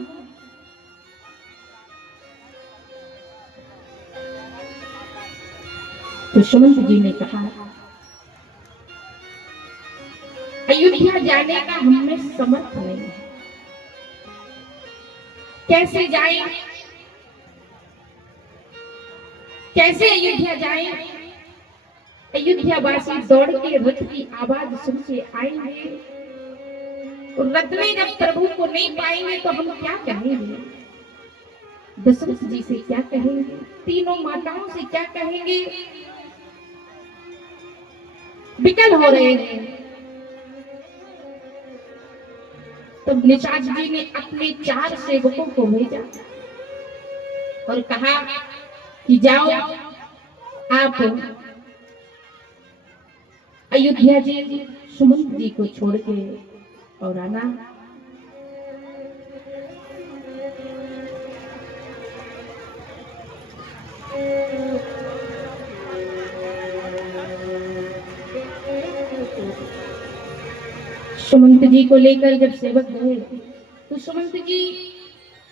तो सुमंत जी ने कहा, अयोध्या जाने का हमें समर्थ नहीं है, कैसे जाएं, कैसे अयोध्या जाएं? अयोध्या वासी दौड़ के रथ की आवाज सुन के आएंगे और रथ में जब प्रभु को नहीं पाएंगे तो हम क्या कहेंगे? दशरथ जी से क्या कहेंगे? तीनों माताओं से क्या कहेंगे? विकल हो रहे हैं। तब निशाच जी ने अपने 4 सेवकों को भेजा और कहा कि जाओ आप अयोध्या जी सुमंत जी को छोड़ के और आना। सुमंत जी को लेकर जब सेवक गए तो सुमंत जी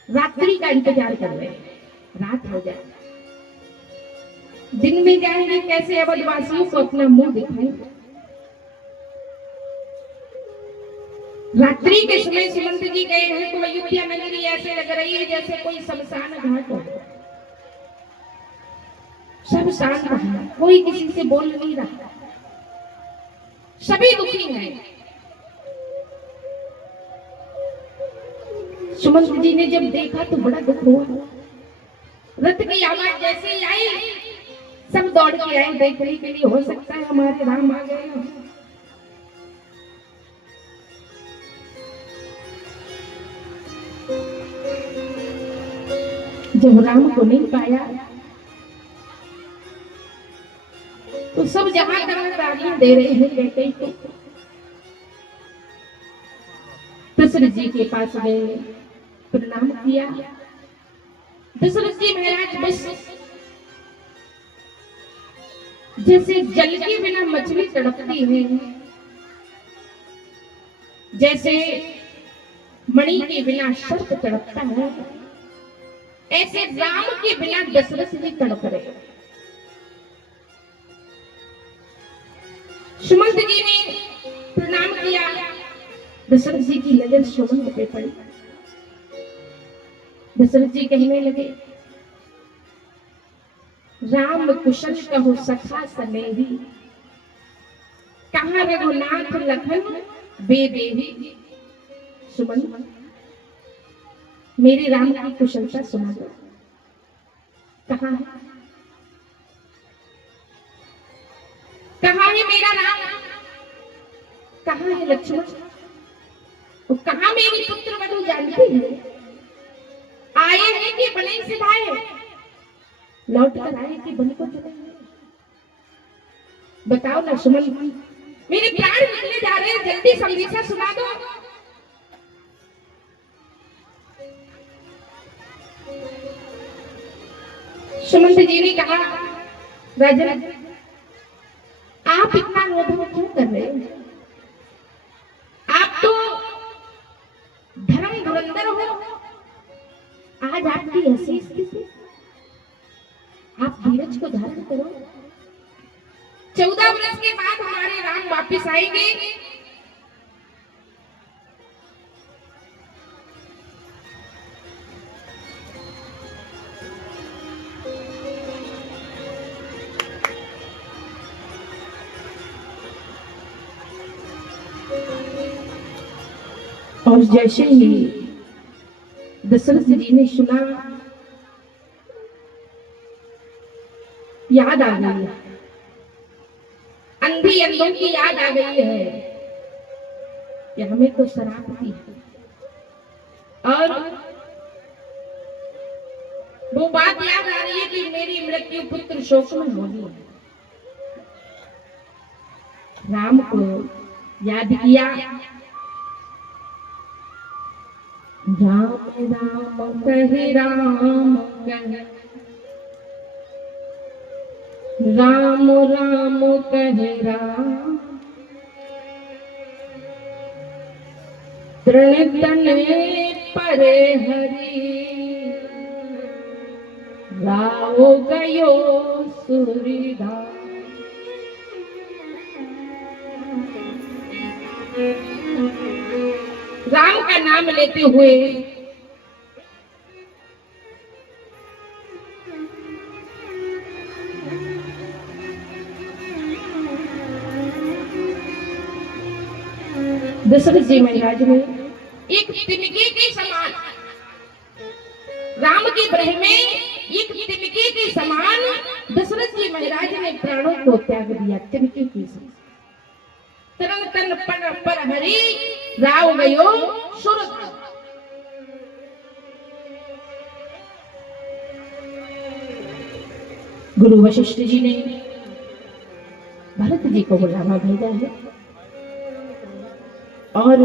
रात्रि का इंतजार कर रहे हैं, रात हो जाए, दिन में जाएंगे कैसे अवधवासियों को अपना मुंह दिखाएंगे। रात्रि के समय सुमंत जी गए हैं तो अयोध्या नगरी ऐसे लग रही है जैसे कोई शमशान घाट हो। सब शांत है, कोई किसी से बोल नहीं रहा, सभी दुखी हैं। सुमंत जी ने जब देखा तो बड़ा दुख हुआ। रथ की आवाज जैसे ही आई सब दौड़ के आए देखने के लिए, हो सकता है हमारे राम आ गए। जब राम को नहीं पाया तो सब जहां तक गालियां दे रहे हैं कैकेयी को। दशरथ जी के पास गए, प्रणाम किया। दशरथ जी महाराज बस जैसे जल के बिना मछली तड़पती है, जैसे मणि के बिना सर्प तड़पता है, ऐसे राम के बिना दशरथ जी तड़प रहे। सुमंत जी ने प्रणाम किया। दशरथ जी की नजर सुमंत पे पड़ी। दशरथ जी कहने लगे, राम कुशल कहो सखा सनेही, कहाँ रघुनाथ लखन बेदेही। सुमंत मेरे राम की कुशलता सुना दो, कहाँ है, कहाँ है मेरा राम, कहाँ है लक्ष्मण, तो कहाँ मेरी पुत्र वधु जानकी है? आए हैं कि बलि सिधाए, लौट कर आए कि बलि को चलाए? बताओ ना सुमन, मेरे प्राण निकले जा रहे हैं, जल्दी संदेशा सुना दो। सुमंत जी ने कहा, राजन आप इतना रोधन क्यों कर रहे हैं? आप तो धर्म धुरंधर हो, आज आपकी ऐसी स्थिति, आप धीरज को धारण करो। 14 वर्ष के बाद हमारे राम वापिस आएंगे। और जैसे ही दशरथ जी ने सुना, याद आ गई, अंधी अंधों की याद आ गई है कि हमें तो शराब दी है। और वो बात याद आ रही है कि मेरी मृत्यु पुत्र शोक में होगी। राम को याद किया। राम राम कहे राम कहे, राम राम कहे राम, तृण तने परे हरि, राव गयो सूर्यदास। राम का नाम लेते हुए दशरथ जी महाराज ने एक तिनके के समान, राम के ब्रह में एक तिनके के समान दशरथ जी महाराज ने प्राणों को त्याग दिया। तिनके के समान तन तन पर हरि, राव गयो सूर्यदास। गुरु वशिष्ठ जी ने भरत जी को बुलावा भेजा है और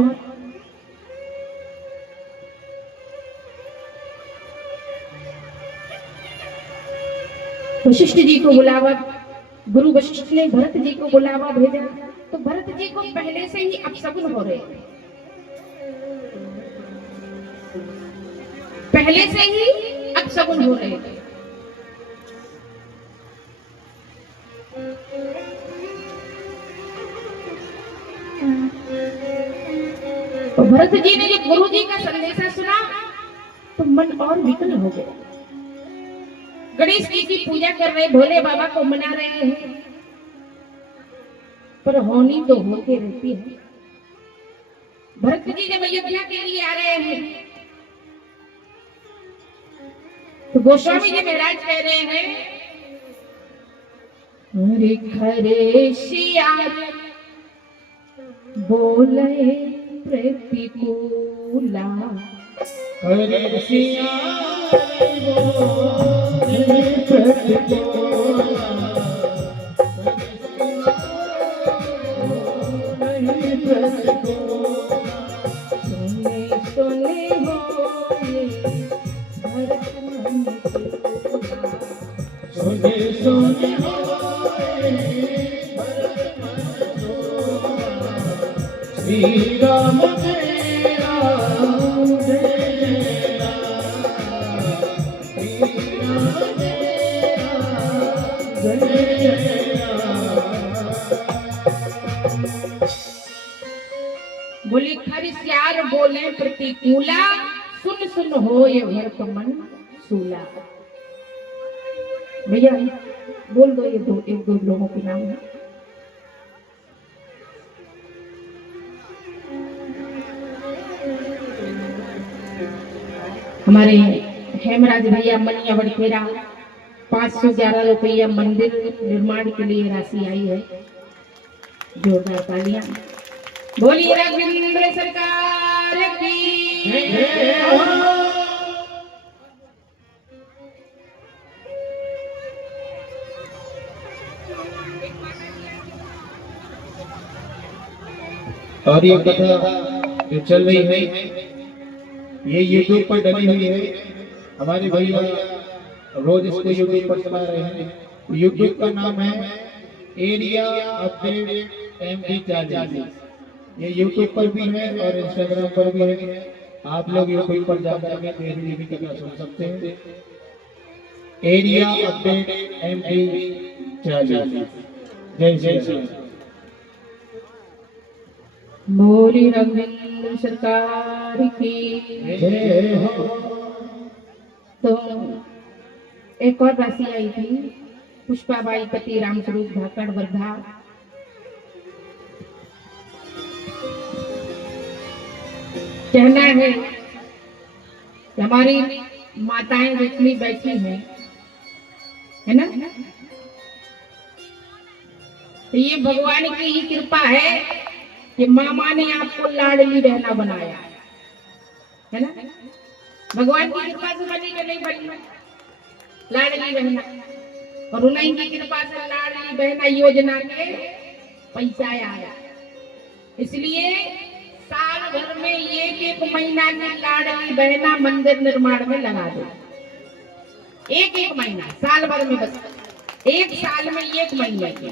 वशिष्ठ जी को बुलावा, गुरु वशिष्ठ ने भरत जी को बुलावा भेजा। तो भरत जी को पहले से ही अपशगुन हो रहे थे, पहले से ही अपशगुन हो रहे थे। तो भरत जी ने जब गुरु जी का संदेशा सुना तो मन और विकल हो गया। गणेश जी की पूजा कर रहे, भोले बाबा को मना रहे हैं, पर होनी तो होते रहती है। भरत जी जब अयोध्या के लिए आ रहे हैं तो गोस्वामी जी महाराज कह रहे हैं, हरे खरे सिया बोले प्रतिकूला, हरे सिया बोले प्रतिकूला, सुने सुने बोले भरत मन तुला, सुने सुने बोले भरत मन तुला, श्री राम जय राम जय राम, श्री राम जय राम जय राम। बोले खरिश्यार बोले प्रतिकूला, सुन सुन हो ये भरत मन सूला। भैया बोल दो ये एक दो लोगों के नाम है। हमारे हेमराज भैया मनिया बड़खेरा 511 रुपया मंदिर निर्माण के लिए राशि आई है। जोरदार तालियां। बोलिए राघवेंद्र सरकार की जय हो। और ये कथा जो चल रही है ये YouTube पर डली हुई है। हमारे भैया रोज इसको YouTube पर चला रहे हैं। YouTube का नाम है एरिया अपडेट MP40। ये YouTube पर भी है और Instagram पर भी है। आप लोग YouTube पर जाकर के मेरी भी कथा सुन सकते हैं। Area update MP40। जय जय। बोली राघवेंद्र सरकार की जय हो। तो एक और राशि आई थी, पुष्पाबाई पति रामस्वरूप धाकड़ वर्धा। कहना है कि हमारी माताएं जितनी बैठी हैं, है ना, तो ये भगवान की ही कृपा है कि मामा ने आपको लाडली बहना बनाया है ना। भगवान की कृपा से बनी कि नहीं बनी, लाडली बहना, और उन्हीं की कृपा से लाडली बहना योजना के पैसा आया। इसलिए साल भर में एक महीना की लाडली बहना मंदिर निर्माण में लगा दो। एक महीना साल भर में, बस एक साल में एक महीने के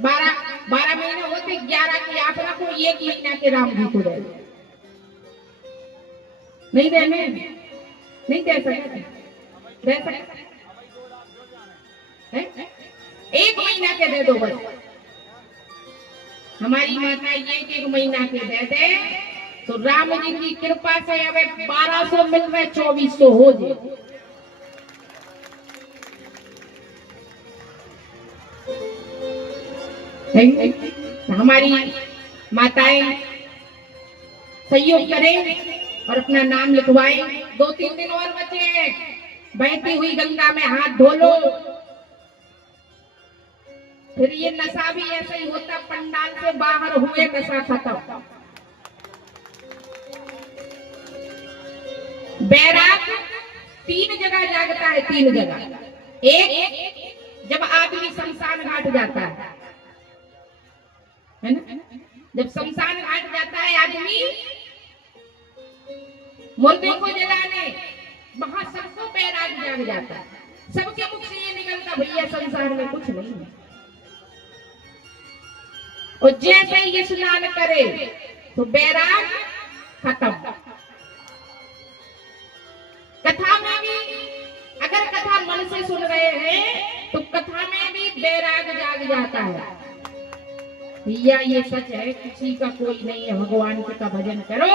12 महीने होते, 11 की आप रखो, एक महीना के राम जी को दे। नहीं देने, नहीं दे सकते, दे सकते एक महीना के दे दो बस। हमारी माता एक महीना के दे दे तो राम जी की कृपा से अब 1200 मिल रहे, 2400 हो जाए। हमारी माताएं सहयोग करें और अपना नाम लिखवाएं। 2-3 दिन और बचे, बहती हुई गंगा में हाथ धो लो। फिर ये नशा भी ऐसा ही होता, पंडाल से बाहर हुए नशा खत्म। बैराग 3 जगह जागता है, 3 जगह। एक, जब आदमी शमशान घाट जाता है ना, जब शमशान घाट जाता है आदमी मुर्दे को जलाने, वहां सबको बैराग जाग जाता है। सबके मुख से ये निकलता, भैया संसार में कुछ नहीं है। और जैसे ही ये स्नान करे तो बैराग खत्म। कथा में भी अगर कथा मन से सुन रहे हैं तो कथा में भी बैराग जाग जाता है। भैया ये सच है, किसी का कोई नहीं है, भगवान का भजन करो,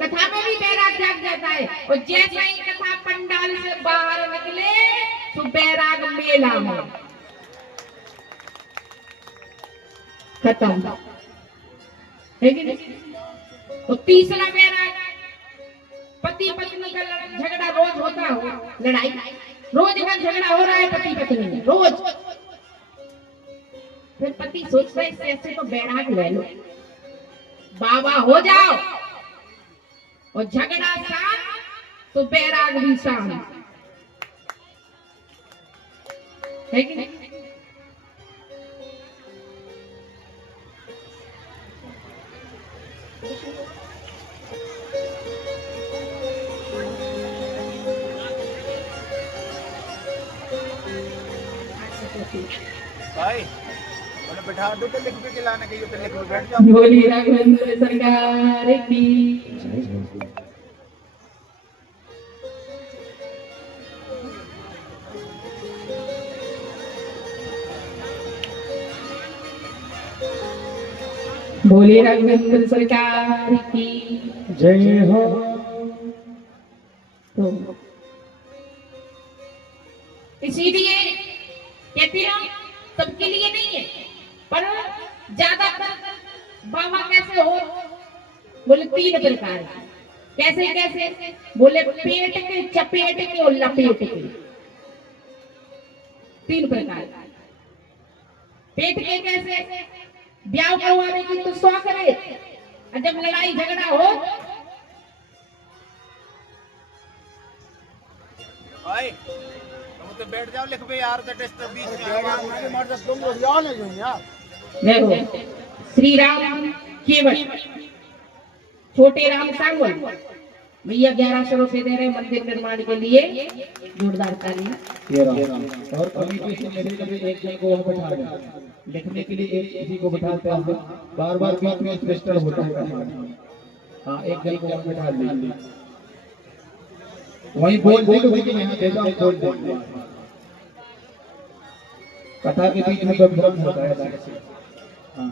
कथा में भी बैराग जाग जाता है। और जैसे ही कथा पंडाल से बाहर निकले तो बैराग मेला में खत्म है कि नहीं। और तीसरा बैराग, पति पत्नी का झगड़ा रोज होता हो, लड़ाई रोज का झगड़ा हो रहा है पति पत्नी में रोज। फिर पति सोचता है ऐसे तो बैराग ले लो, बाबा हो जाओ, और झगड़ा शांत तो बैराग भी शांत है कि नहीं। भाई उन्हें बैठा दो तो लिख के लाने के, तो लिख के बैठ जाओ। बोली राघवेंद्र सरकार की। बोली राघवेंद्र सरकार की जय हो। तो इसीलिए कहती हूँ सबके लिए नहीं है, पर ज्यादातर बाबा कैसे हो, बोले 3 प्रकार। कैसे कैसे, बोले पेट के, चपेट के और लपेट के, 3 प्रकार। पेट के कैसे, ब्याह करवाने की तो शौक करे, और जब लड़ाई झगड़ा हो भाई तुम तो बैठ जाओ, लिख पे यार, तो टेस्ट बीच में मर जा, तुम लोग जाओ ना यार। देखो श्री राम केवट, छोटे राम सांगल, भैया 1100 रुपए दे रहे मंदिर निर्माण के लिए, जोरदार ताली। और कमेटी से मेरे लिए एक जन को वहाँ बैठा दें, लिखने के लिए एक किसी को बैठाते हैं, बार बार बीच में डिस्टर्ब होता है। हाँ, एक जन को वहाँ बैठा दीजिए, वहीं बोल दे तो देखिए यहाँ देता हूँ, बोल दे। कथा के बीच में गंभीर होता है। हाँ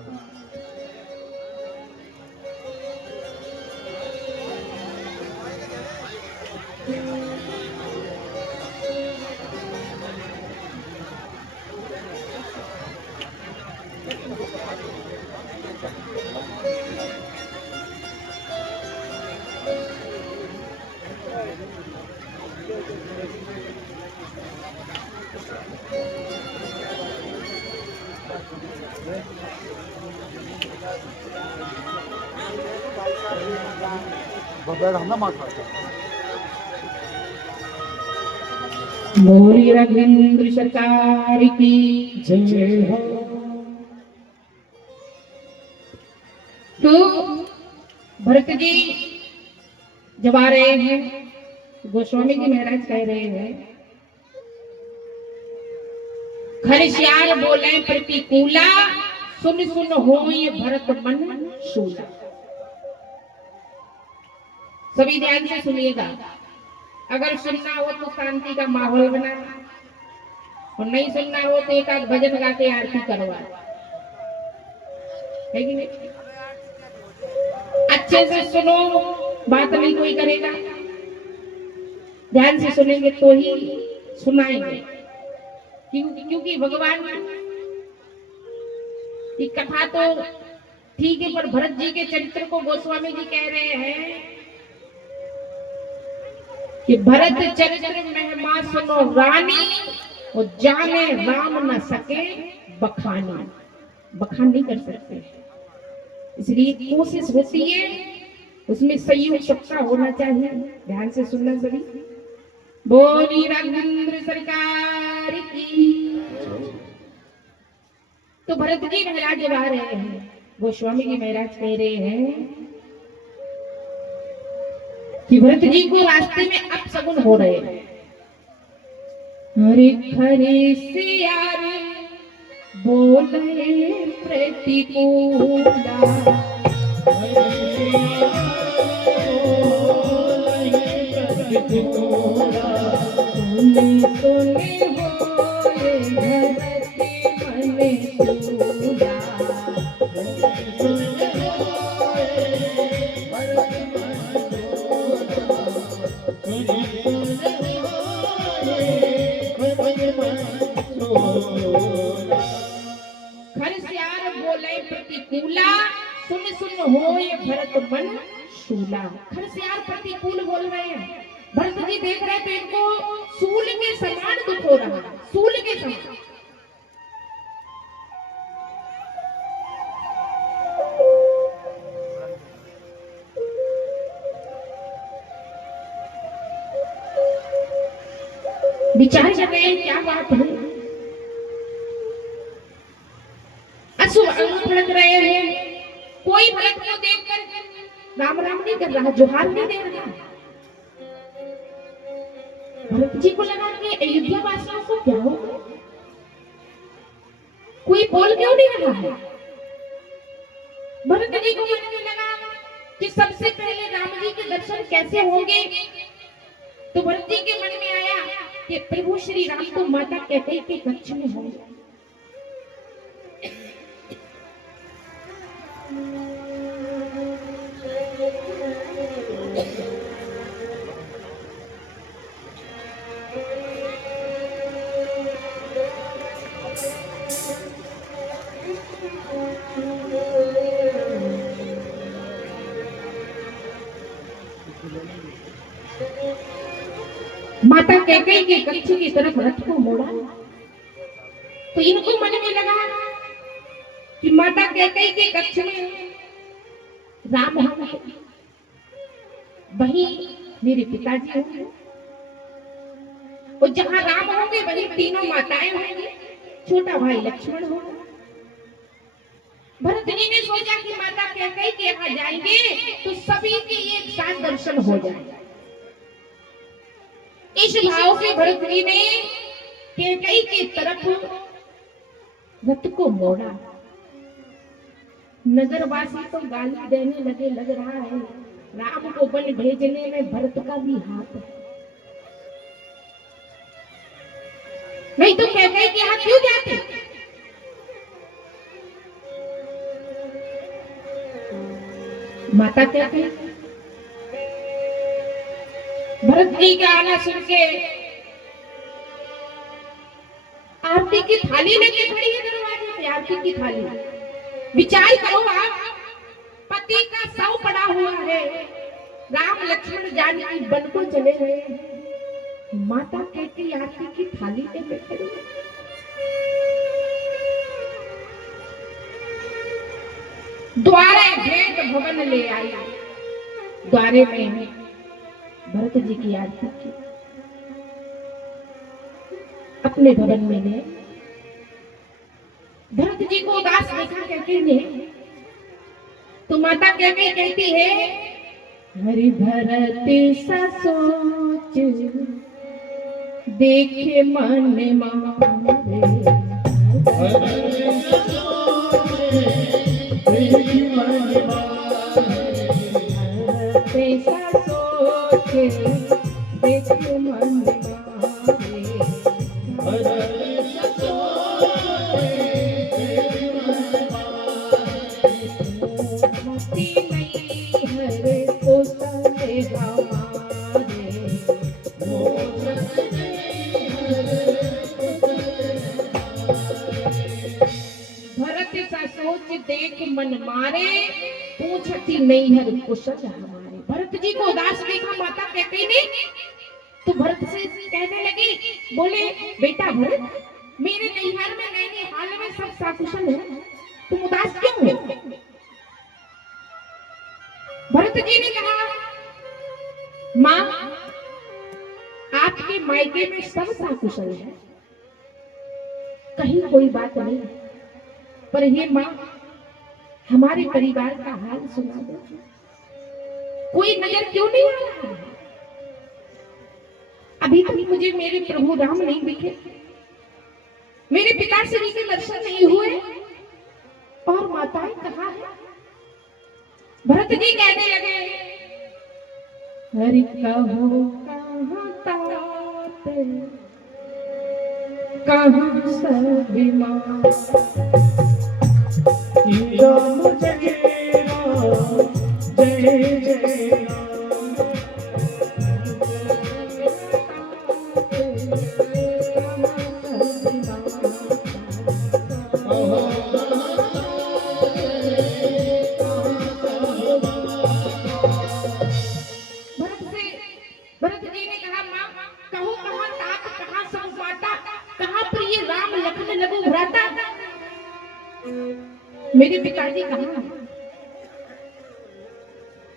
बोली राघवेंद्र सरकार की जय हो। तो भरत जी जब आ रहे हैं, गोस्वामी जी महाराज कह रहे हैं, खरसियार बोले प्रतिकूला, सुन सुन होय भरत मन शूला। सभी ध्यान से सुनिएगा। अगर सुनना हो तो शांति का माहौल बनाना, और नहीं सुनना हो तो एक आध भजन गा के आरती करवा, है कि नहीं? अच्छे से सुनो, बात नहीं कोई करेगा, ध्यान से सुनेंगे तो ही सुनाएंगे। क्योंकि भगवान की कथा तो ठीक है, पर भरत जी के चरित्र को गोस्वामी जी कह रहे हैं कि भरत चरित्र महिमा सुनो रानी, और जाने राम न सके बखानी। बखान नहीं कर सकते, इसलिए कोशिश होती है, उसमें सहयोग सबका होना चाहिए। ध्यान से सुनना सभी। बोली राघवेंद्र सरकार की। तो भरत जी महाराज जब आ रहे हैं, गोस्वामी जी महाराज कह रहे हैं कि भरत जी को रास्ते में अपशगुन हो रहे हैं। हरे खरे से यार बोले प्रतिकूला, सुने सुने होए भरत मन शूला। खरसियार बोले प्रतिकूला, सुन सुन होय भरत मन शूला। खरसियार प्रतिकूल बोल रहे हैं। भरत जी देख रहे थे, इनको सूल के समान दुख हो रहा है, सूल के समान। विचार कर रहे हैं क्या बात है। अशुभ अंग फड़क रहे हैं। कोई भरत को देखकर राम राम नहीं कर रहा, जोहार नहीं दे रहा। भरत जी को लगा कि अयोध्या वासियों को क्या हो, कोई बोल क्यों नहीं रहा है। भरत जी को मन में लगा कि सबसे पहले राम जी के दर्शन कैसे होंगे। तो भरत जी के मन में आया कि प्रभु श्री राम तो माता कैकेयी के कक्ष में होंगे। माता कैकेयी के कक्ष की तरफ रथ को मोड़ा, तो इनको मन में लगा कि माता कैकेयी के कक्ष में राम होंगे, वहीं मेरे पिताजी होंगे, और जहां राम होंगे वहीं तीनों माताएं होंगी, छोटा भाई लक्ष्मण होगा। भरत जी ने सोचा कि माता कैकेयी के यहाँ जाएंगे तो सभी के एक साथ दर्शन हो जाएगा। इस भाव से भरत जी ने कैकेयी की तरफ रथ को मोड़ा। नगरवासी तो गाली देने लगे, लग रहा है राम को वन भेजने में भरत का भी हाथ है। नहीं तो कैकेयी के हाथ क्यों जाते। माता कैकेयी भरत जी का आना सुन के आरती की थाली लेके खड़ी है दरवाजे पे। आरती की थाली, विचार करो आप, पति का शव पड़ा हुआ है, राम लक्ष्मण जानकी वन को चले गए, माता कैकेयी आरती की थाली लेके खड़ी है। द्वारे भेंट भवन ले आई, द्वारे में भरत जी की आरती की। अपने भवन में गए। भरत जी को उदास देखा कैकेयी ने, तो माता कैकेयी कहती है, हरि भरत सा सोच देखे मन मारे, ऐसा सोच देखे मन मारे, मोती नहीं हरे को सले हमारे, भरत सा सोच देख मन मारे, पूछती नहीं हर कुशल हमारे। भरत जी को उदास देखा माता कैकेयी ने, तो भरत से कहने लगी, बोले बेटा भरत, मेरे नैहर में नैनीहाल में सब सकुशल है, तुम उदास क्यों हो? भरत जी ने कहा, माँ आपके मायके में सब सकुशल है, कहीं कोई बात नहीं, पर ये माँ हमारे परिवार का हाल सुना दो, कोई नजर क्यों नहीं आ रहा है? अभी तक मुझे मेरे प्रभु राम नहीं दिखे, मेरे पिता श्री के दर्शन नहीं हुए, और माताएं कहाँ है? भरत जी कहने लगे, हरि कहो कहाँ तात, कहाँ सब बीमार, राम जय राम जय जय राम, भरत जी ने कहा, माँ कहो कहाँ तात, कहाँ सब माता, कहाँ पर ये राम लखन लगू भ्राता, मेरे पिताजी कहाँ हैं?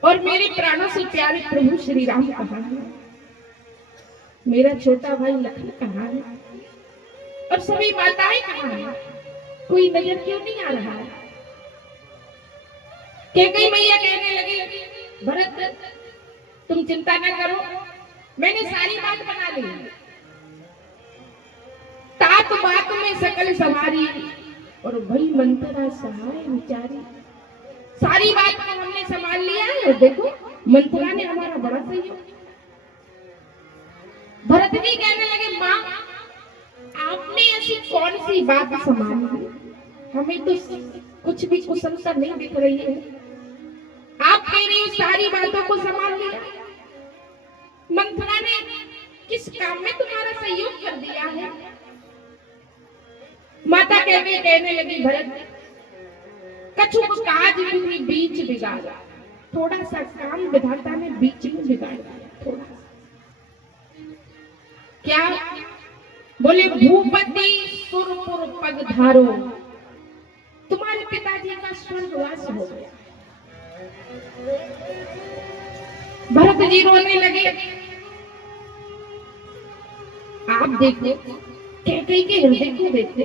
और मेरे प्राणों से प्यारे प्रभु श्री राम कहाँ हैं? मेरा छोटा भाई लखन कहाँ है? और सभी माताएं कहाँ हैं? कोई नजर क्यों नहीं आ रहा है? कैकेयी मैया कहने लगी, भरत तुम चिंता न करो, मैंने सारी बात बना ली, तात बात में सकल सवारी, और वही मंत्रा सहाय विचारी, सारी बात को हमने संभाल लिया है, और देखो मंत्रा ने हमारा बड़ा सहयोग। भरत जी कहने लगे, माँ आपने ऐसी कौन सी बात संभाली, हमें तो कुछ भी कुशलता नहीं दिख रही है, आप मेरी सारी बातों को संभाल लिया, मंत्रा ने किस काम में तुम्हारा सहयोग कर दिया है? माता कहने लगी, भरत कछुक काज भी बीच बिगाड़ा, थोड़ा सा काम विधाता ने बीच में बिगाड़ दिया, थोड़ा सा। क्या? बोले भूपति सुरपुर पग धारो, तुम्हारे पिताजी का स्वर्गवास हो गया। भरत जी रोने लगे। आप देखो कैकेयी के हृदय को देखते,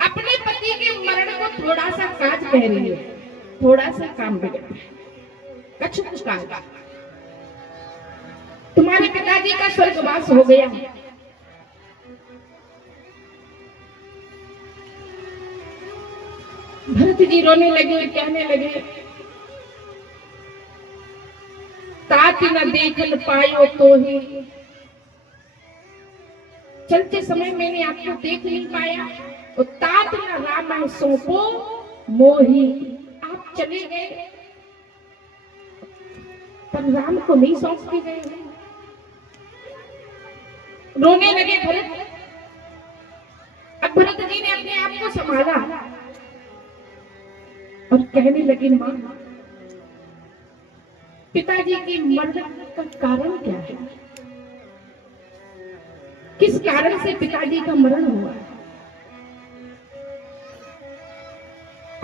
अपने पति के मरण को थोड़ा सा काज कह रही है, थोड़ा सा काम बिगड़ा, कछुक काज, तुम्हारे पिताजी का स्वर्गवास हो गया। भरत जी रोने लगे और कहने लगे, तात न देखल पायो तो ही, चलते समय मैंने आपको देख नहीं पाया, तो तात न राम सौंपो मोही, आप चले गए पर राम को नहीं सौंप के गए। रोने लगे भरत। अब भरत जी ने अपने आप को संभाला और कहने लगे, मां पिताजी के मरण का कारण क्या है? किस कारण से पिताजी का मरण हुआ?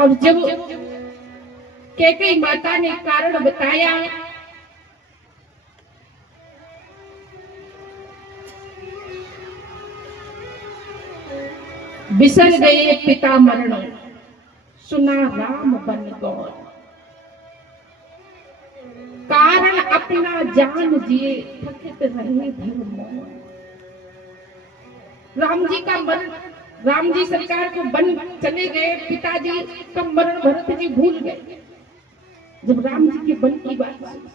और जब कैकेयी माता ने कारण बताया, बिसर गए पिता मरण, सुना राम बन गौर। कारण अपना जान जिए, थकित रहे धर्म। राम जी का मरण, राम जी सरकार को बन चले गए, पिताजी का मरण भरत जी भूल गए। जब राम जी के बन की बात सुनी,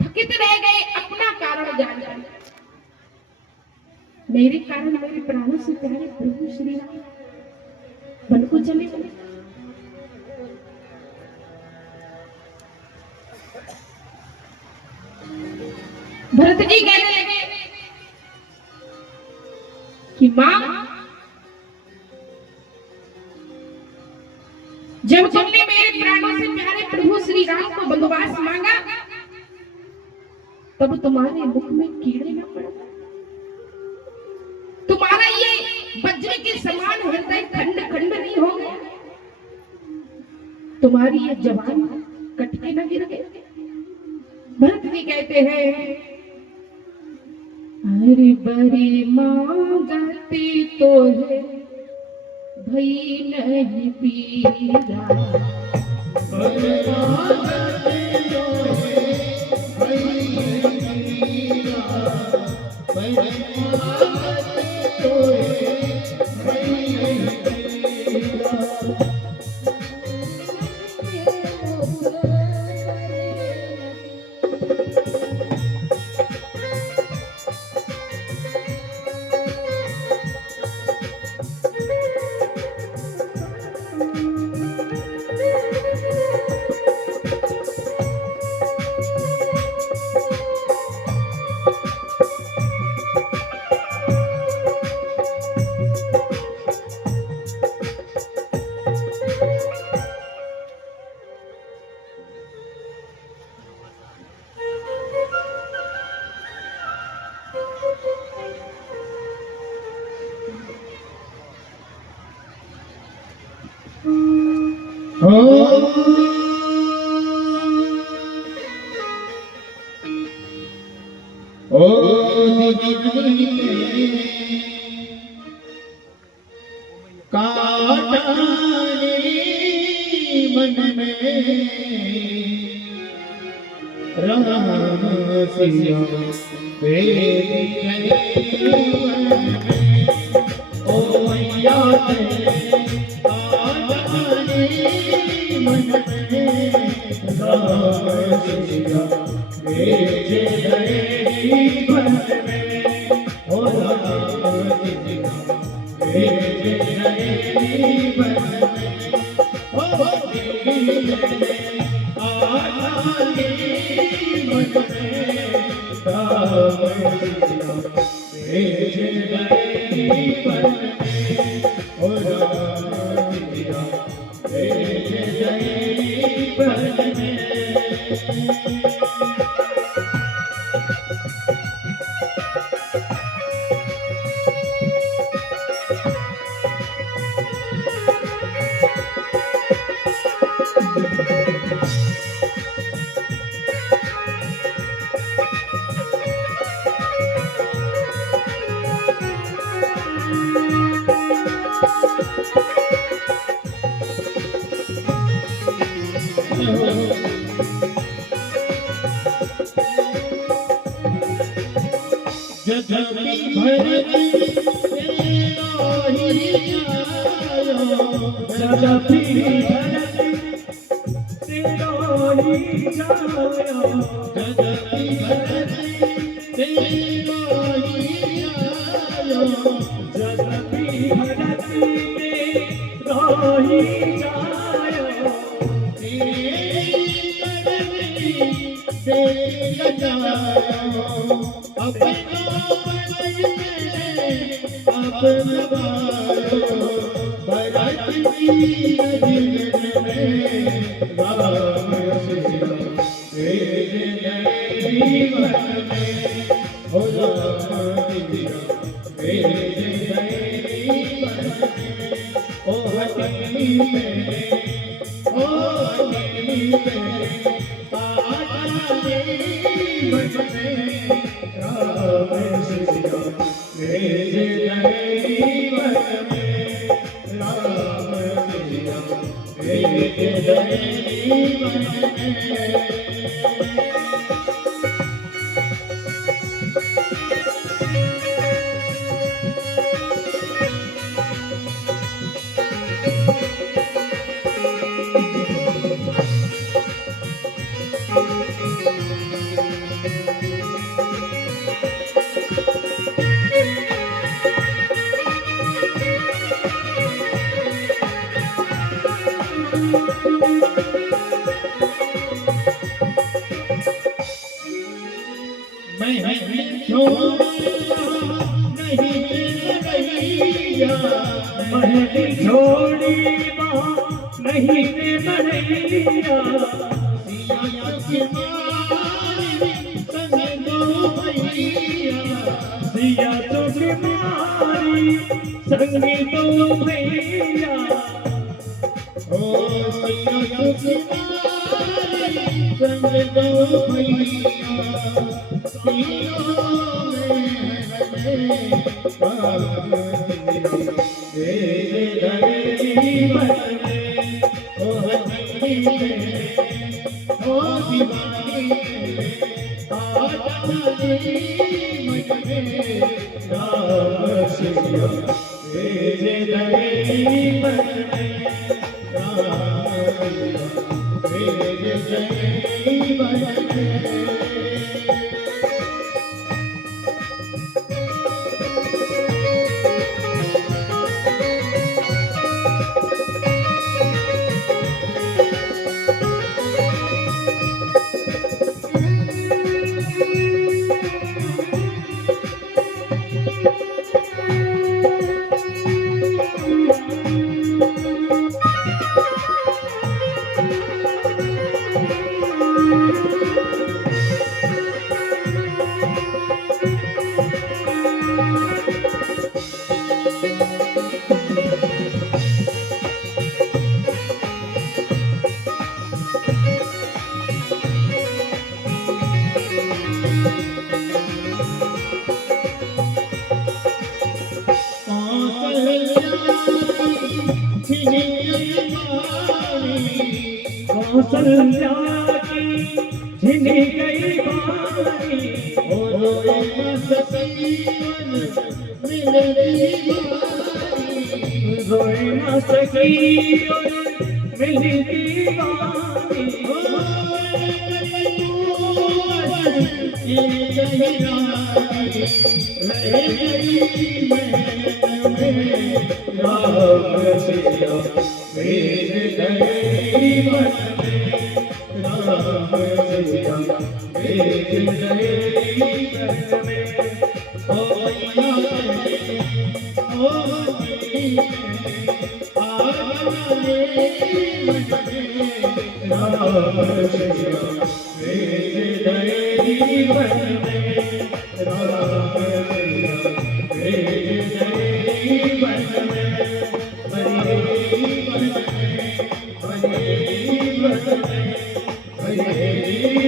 थकित रह गए, अपना कारण जान गए। मेरे कारण मेरे प्राणों से प्यारे प्रभु श्री राम बन को चले गए। भरत जी कहने लगे कि मां, जब तुमने मेरे प्राणों से प्यारे प्रभु श्री राम को बंदोबस्त मांगा, तब तुम्हारे मुख में कीड़े न पड़े। तुम्हारा ये वज्र के समान हृदय खंड खंड नहीं हो गया। तुम्हारी ये जवान कटके न गिर गए। भरत जी कहते हैं, अरे बड़ी मांगती तो है भई नहीं पीरा। मेरे मैं छोड़ा नहीं मरैया, महल छोड़ी नहीं मरैया, सिया की मारी संग दो भैया, सिया तो बीमारी संग दो भैया, ओ सिया तो बीमारी संग दो भैया, कौशल्या की झिनी गई बारी, ओ रोए न सकीवन मिलती बारी, रोए न सकीवन मिलती बारी, ये गहराई रह गई मैं राम सिया मेरे गए मन में, राम सिया मेरे गए मन में, ओ राम सिया मेरे गए मन में, राम सिया मेरे गए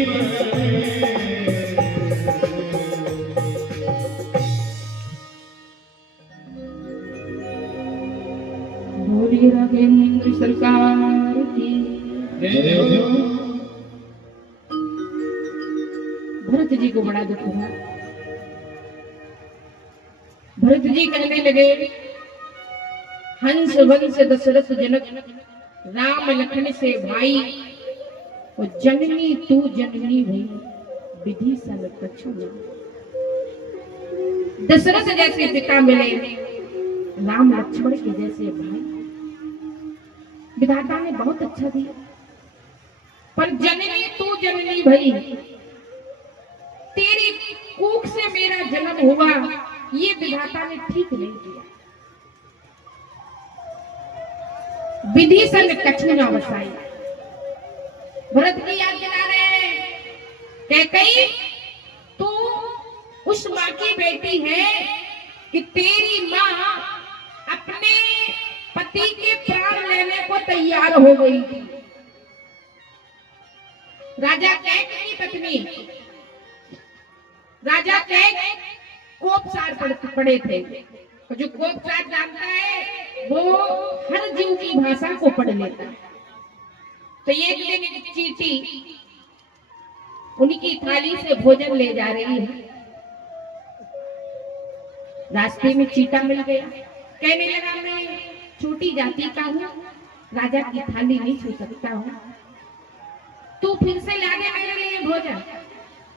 मन में, बोलिए राघवेंद्र सरकार की। भरत जी को बड़ा दुख हुआ। भरत जी कहने लगे, हंस वंश दशरथ जनक राम लखन से भाई, और जननी तू जननी भई विभीषण कछु न। दशरथ जैसे पिता मिले, राम लक्ष्मण के जैसे भाई, विधाता ने बहुत अच्छा दिया, पर जननी तू जननी भई, तेरी कूख से मेरा जन्म हुआ, ये विधाता ने ठीक नहीं किया। विभीषण कछु न बसाई। भरत की याद दिला रहे हैं, कैकेयी तू उस माँ की बेटी है कि तेरी माँ अपने पति के प्राण लेने को तैयार हो गई थी। राजा कैक की पत्नी, राजा कैक कोपसार पड़े थे, और जो कोपसार जानता है वो हर जीव की भाषा को पढ़ लेता है। तो एक दिन एक चींटी उनकी थाली से भोजन ले जा रही है। रास्ते में चींटा मिल गया, कहने लगा मैं छोटी जाति का हूँ, राजा की थाली नहीं छू सकता हूँ, तू फिर से ला दे मेरे लिए भोजन।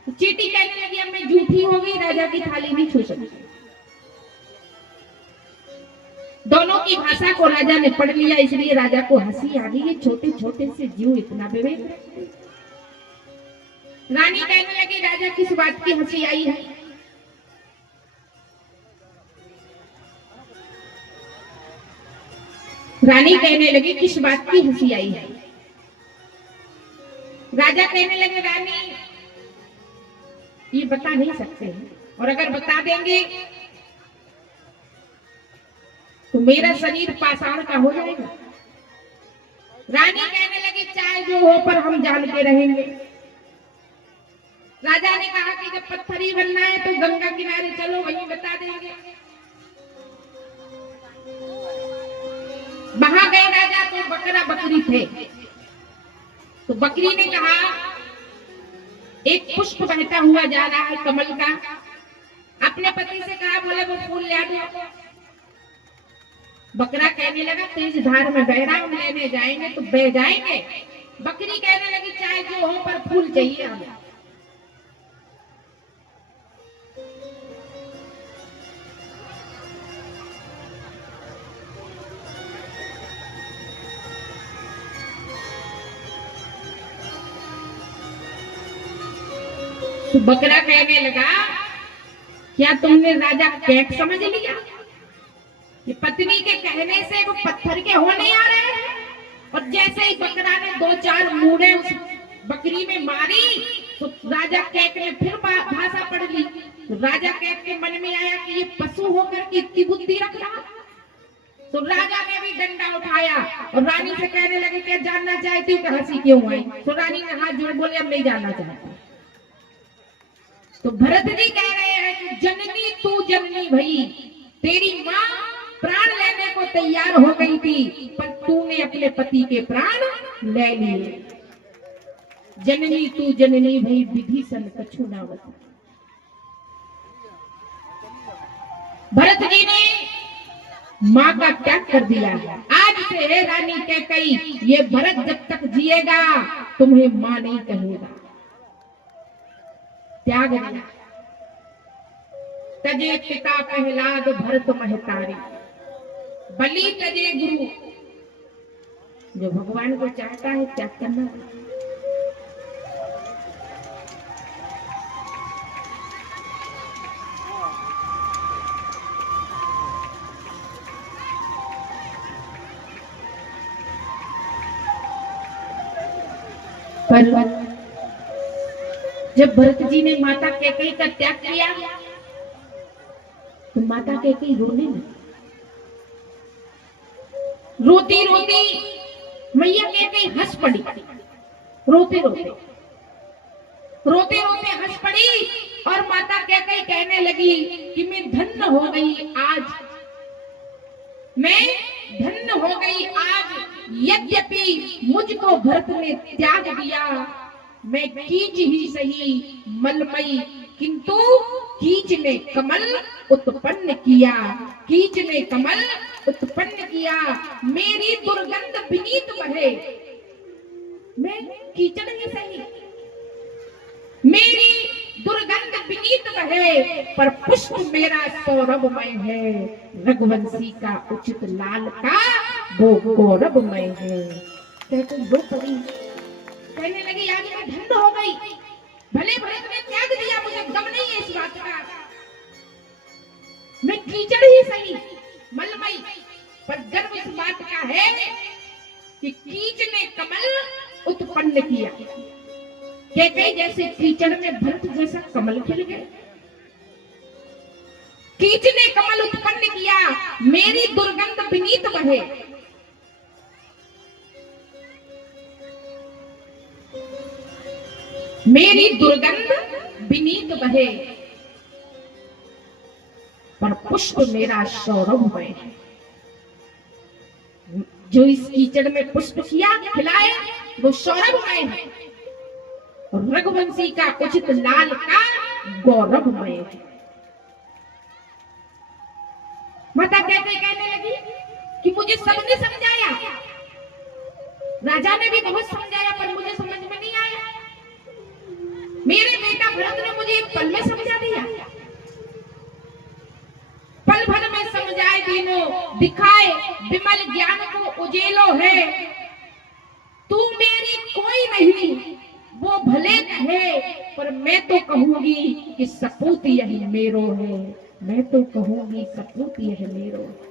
चींटी कहने लगी अब मैं झूठी हो गई, राजा की थाली नहीं छू सकती। दोनों की भाषा को राजा ने पढ़ लिया, इसलिए राजा को हंसी आ गई, ये छोटे छोटे से जीव इतना विवेक रखते। रानी कहने लगी राजा किस बात की हंसी आई है? रानी कहने लगी किस बात की हंसी आई है? राजा कहने लगे रानी ये बता नहीं सकते, और अगर बता देंगे तो मेरा शरीर पाषाण का हो जाएगा। रानी कहने लगी चाहे जो हो पर हम जान के रहेंगे। राजा ने कहा कि जब पत्थर ही बनना है तो गंगा किनारे चलो, वहीं बता देंगे। वहां गए राजा तो बकरा बकरी थे, तो बकरी ने कहा एक पुष्प बहता हुआ जा रहा है कमल का। अपने पति से कहा बोले वो फूल ले आओ। बकरा कहने लगा तेज धार में बह रहा, हम लेने जाएंगे तो बह जाएंगे। बकरी कहने लगी चाहे जो हो पर फूल चाहिए हमें। तो बकरा कहने लगा क्या तुमने राजा कैक समझ लिया कि पत्नी के कहने से वो पत्थर के होने आ रहे हैं? और जैसे ही बकरा ने दो चार मूड़े उस बकरी में मारी तो राजा कैक ने फिर भाषा पढ़ ली। तो राजा कैक के मन में आया कि ये पशु होकर के इतनी बुद्धि रख रहा। तो राजा ने भी डंडा उठाया और रानी से कहने लगे क्या जानना चाहती हूँ, हंसी क्यों आई? तो रानी ने हाथ जोड़ बोले अब नहीं जानना चाहती। तो भरत जी कह रहे हैं कि जननी तू जननी भई, तेरी माँ प्राण लेने को तैयार हो गई थी पर तूने अपने पति के प्राण ले लिए। जननी तू जननी भई विधि सन कछु ना बता। भरत जी ने माँ का त्याग कर दिया है। आज से रानी कैकेयी ये भरत जब तक जिएगा तुम्हें माँ नहीं कहेगा। त्याग दिया। तजे पिता प्रहलाद भरत महतारी, बलि तजे गुरु। जो भगवान को चाहता है त्याग करना। पर जब भरत जी ने माता कैकेयी का त्याग किया तो माता कैकेयी रोने लगी। रोती रोती मैया कैकेयी हंस पड़ी। रोते रोते हंस पड़ी और माता कैकेयी कहने लगी कि मैं धन्य हो गई आज, मैं धन्य हो गई आज। यद्यपि मुझको भरत ने त्याग दिया, मैं कीच ही सही मलमई, किंतु कीच ने कमल उत्पन्न किया। कीच ने कमल उत्पन्न किया, मेरी दुर्गंध विनीत बहे। मैं कीचड़ ही सही, मेरी दुर्गंध विनीत बहे, पर पुष्प मेरा सौरभमय है। रघुवंशी का उचित लाल का वो गौरवमय है। कहते दो परी कहने लगी आज मैं धन्य हो गई। भले भरत ने त्याग दिया, मुझे गम नहीं है इस बात का। मैं कीचड़ ही सही मलमई, पर गर्व इस बात का है कि कीच ने कमल उत्पन्न किया। कैकेयी जैसे कीचड़ में भरत जैसा कमल खिल गए। कीच ने कमल उत्पन्न किया, मेरी दुर्गंध विनीत बहे। मेरी दुर्गंध विनीत बहे, पर पुष्प मेरा सौरभमय है। जो इस कीचड़ में पुष्प किया खिलाए, वो सौरभमय है और रघुवंशी का उचित लाल का गौरवमय है। माता कहने लगी कि मुझे सबने समझाया, राजा ने भी बहुत समझाया, पर मुझे समझ में नहीं आया। मेरे बेटा भरत ने मुझे एक पल में समझा दिया, पल भर में समझाए तीनों, दिखाए विमल ज्ञान को उजेलो है। तू मेरी कोई नहीं, वो भले कहे, पर मैं तो कहूंगी कि सपूत यही मेरो है। मैं तो कहूंगी सपूत यह मेरो है।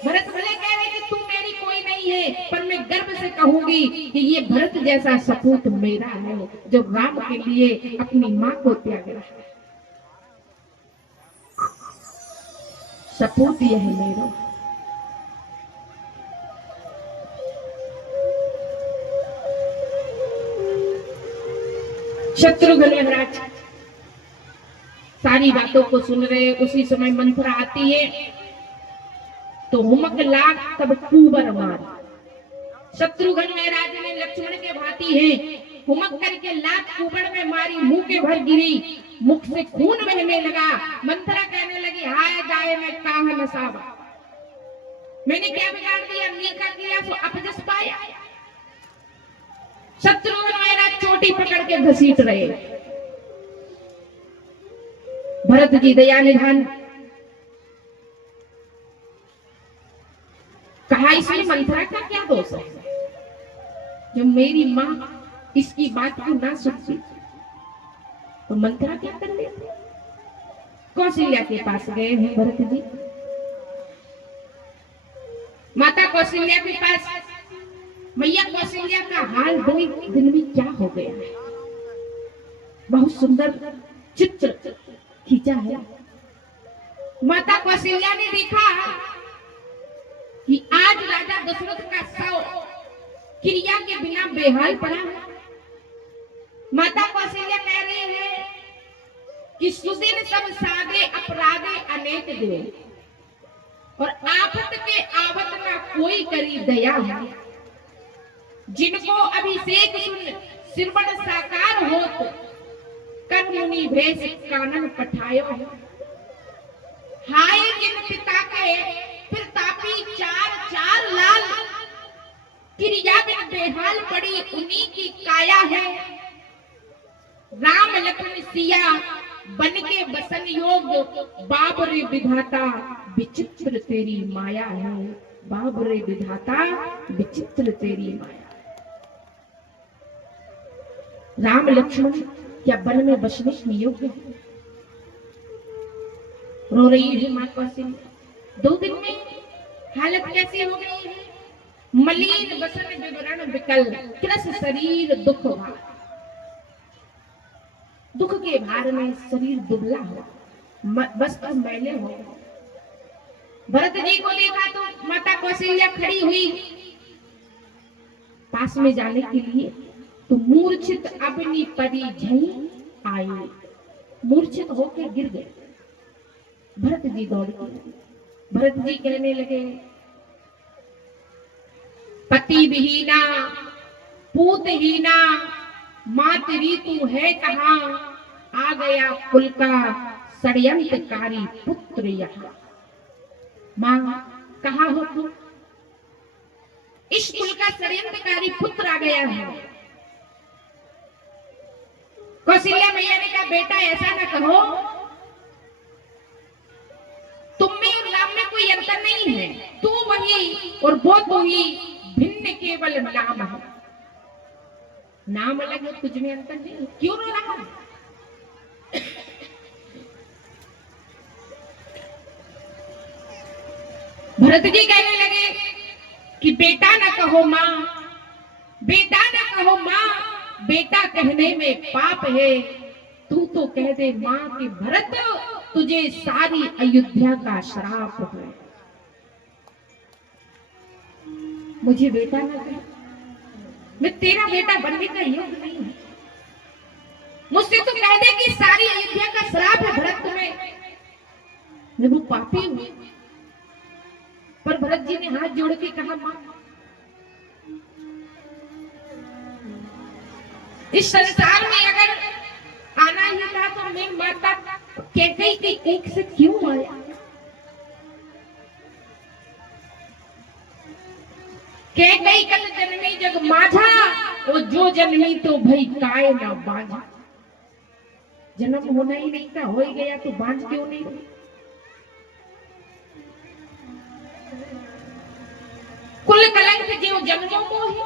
भरत भले कह रहे कि तू मेरी कोई नहीं है, पर मैं गर्व से कहूंगी कि ये भरत जैसा सपूत मेरा है, जो राम के लिए अपनी मां को त्याग रहा है। सपूत यह मेरो। शत्रुघ्न महाराज सारी बातों को सुन रहे। उसी समय मंथरा आती है तो हुमक लाग तब कुबर मार। शत्रुघ्न महाराज ने लक्ष्मण के भांति है हुमक करके लात कुबर में मारी, मुंह के भर गिरी, मुख से खून बहने लगा। मंथरा कहने लगी, हाय गाय में काह नसावा, मैंने क्या बिगाड़ दिया, नीका किया तो अपजस पाया। शत्रुघ्न महाराज चोटी पकड़ के घसीट रहे। भरत जी दया निधान, कहा इसमें मंथरा का क्या दोष है, जब मेरी मां इसकी बात को ना सुनती तो मंथरा क्या कर लेती। कौशल्या के पास गए हैं भरत जी। माता कौशल्या के पास, मैया कौशल्या का हाल दिन में क्या हो गया है। बहुत सुंदर चित्र खींचा है। माता कौशल्या ने देखा कि आज राजा दशरथ का शव क्रिया के बिना बेहाल पड़ा। माता कौशल्या कह रही है कि सुदिन सब सादे अपराधे अनेक दे, और आफत के आवत ना कोई करी दया है। जिनको अभिषेक सुन सिरवण साकार होत, कर मुनि भेष कानन पठायो। हाय जिन पिता के प्रतापी चार चार लाल, क्रिया में बेहाल पड़ी उन्हीं की काया है। राम लखन सिया बन के बसन योग, बाबरे विधाता विचित्र तेरी माया है। बाबरे विधाता विचित्र तेरी माया। राम लक्ष्मण क्या वन में बसने की योग्य है। रो रही है मां कौशल्या। 2 दिन में हालत कैसी हो गई है। मलिन बसन विवरण विकल, क्रस शरीर दुख भार। दुख के भार में शरीर दुबला हो, वस्त्र मैले हो। भरत जी को देखा तो माता कौशल्या खड़ी हुई पास में जाने के लिए, तो मूर्छित अपनी परी झई आई, मूर्छित होकर गिर गए। भरत जी दौड़ गए। भरत जी कहने लगे, पति विहीना पूतहीना मातरी तू है कहां, आ गया कुल का षड्यंत्रकारी पुत्र यहाँ। मां कहां हो तुम, इस कुल का षड्यंत्रकारी पुत्र आ गया है। कौशल्या मैया ने कहा, बेटा ऐसा ना कहो, तुम में और राम में कोई अंतर नहीं है। तू वही और वो तो ही, भिन्न केवल नाम है। नाम अलग है, तुझ में अंतर नहीं। क्यों रो रहा है? भरत जी कहने लगे कि बेटा ना कहो मां, बेटा ना कहो मां, बेटा कहने में पाप है। तू तो कह दे मां कि भरत तुझे सारी अयोध्या का श्राप है। मुझे बेटा ना कह, मैं तेरा बेटा बनने का योग्य नहीं हूं। मुझसे तो कह दे कि सारी अयोध्या का श्राप है भरत तुम्हें, मैं वो पापी हूं। पर भरत जी ने हाथ जोड़ के कहा, मां इस संसार में अगर आना ही था तो मैं माता कैकेयी की एक से क्यों आया? कैकेयी कल जन्मी जग माझा, वो जो जन्मी तो भई काय ना बांझा। जन्म होना ही नहीं था, हो ही गया तो बांझ क्यों नहीं रही? कुल कलंक जो जन्मों को ही,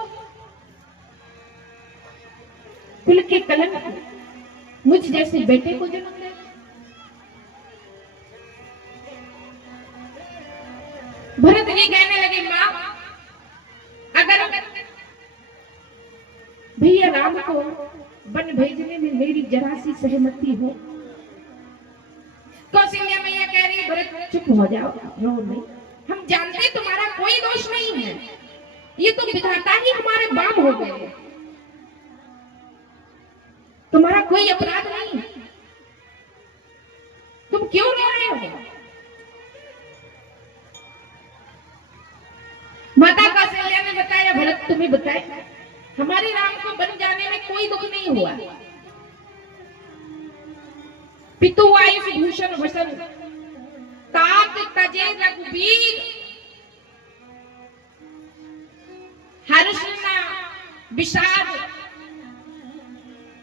कुल के कलंक मुझ जैसे बेटे को जन्म दे। भरत जी कहने लगे, मां अगर भैया राम को वन भेजने में मेरी जरा सी सहमति हो। कौशल्या मैया कह रही, भरत चुप हो जाओ, रो नहीं, हम जानते तुम्हारा कोई दोष नहीं है, ये तो विधाता ही हमारे बाम हो गए, तुम्हारा कोई अपराध नहीं है, तुम क्यों रो रहे हो? माता कौशल्या ने बताया, भरत तुम्हें बताए हमारे राम को बन जाने में कोई दुख नहीं हुआ। पितु आयुष भूषण वसन तात तजे रघुबीर, हर्ष न विषाद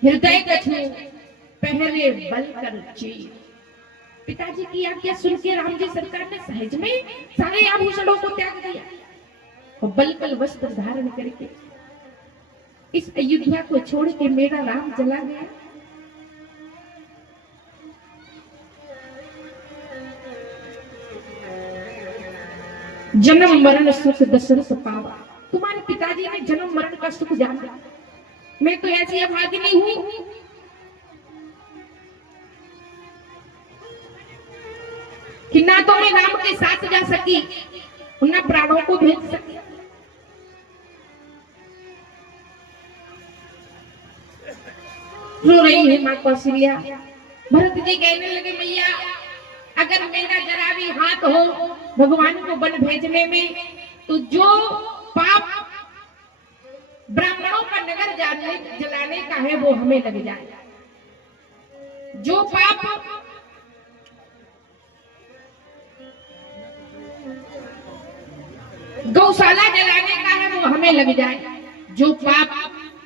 हृदय कछु पहरे बल कर चीर। पिताजी की आज्ञा सुन के राम जी सरकार ने सहज में सारे आभूषणों को त्याग दिया और बल बल वस्त्र धारण करके इस अयोध्या को छोड़ के मेरा राम चला गया। जन्म मरण सुख दशरथ पावा। तुम्हारे पिताजी ने जन्म मरण का सुख जाना, मैं तो ऐसी अभागिनी हूं कि ना तो मैं राम के साथ जा सकी, ना प्राणों को भेज सकी। रो रही है मां कौशल्या। भरत जी कहने लगे, मैया अगर मेरा जरा भी हाथ हो भगवान को वन भेजने में, तो जो पाप ब्राह्मणों का नगर जलाने का है वो हमें लग जाए, जो पाप गौशाला जलाने का है वो हमें लग जाए, जो पाप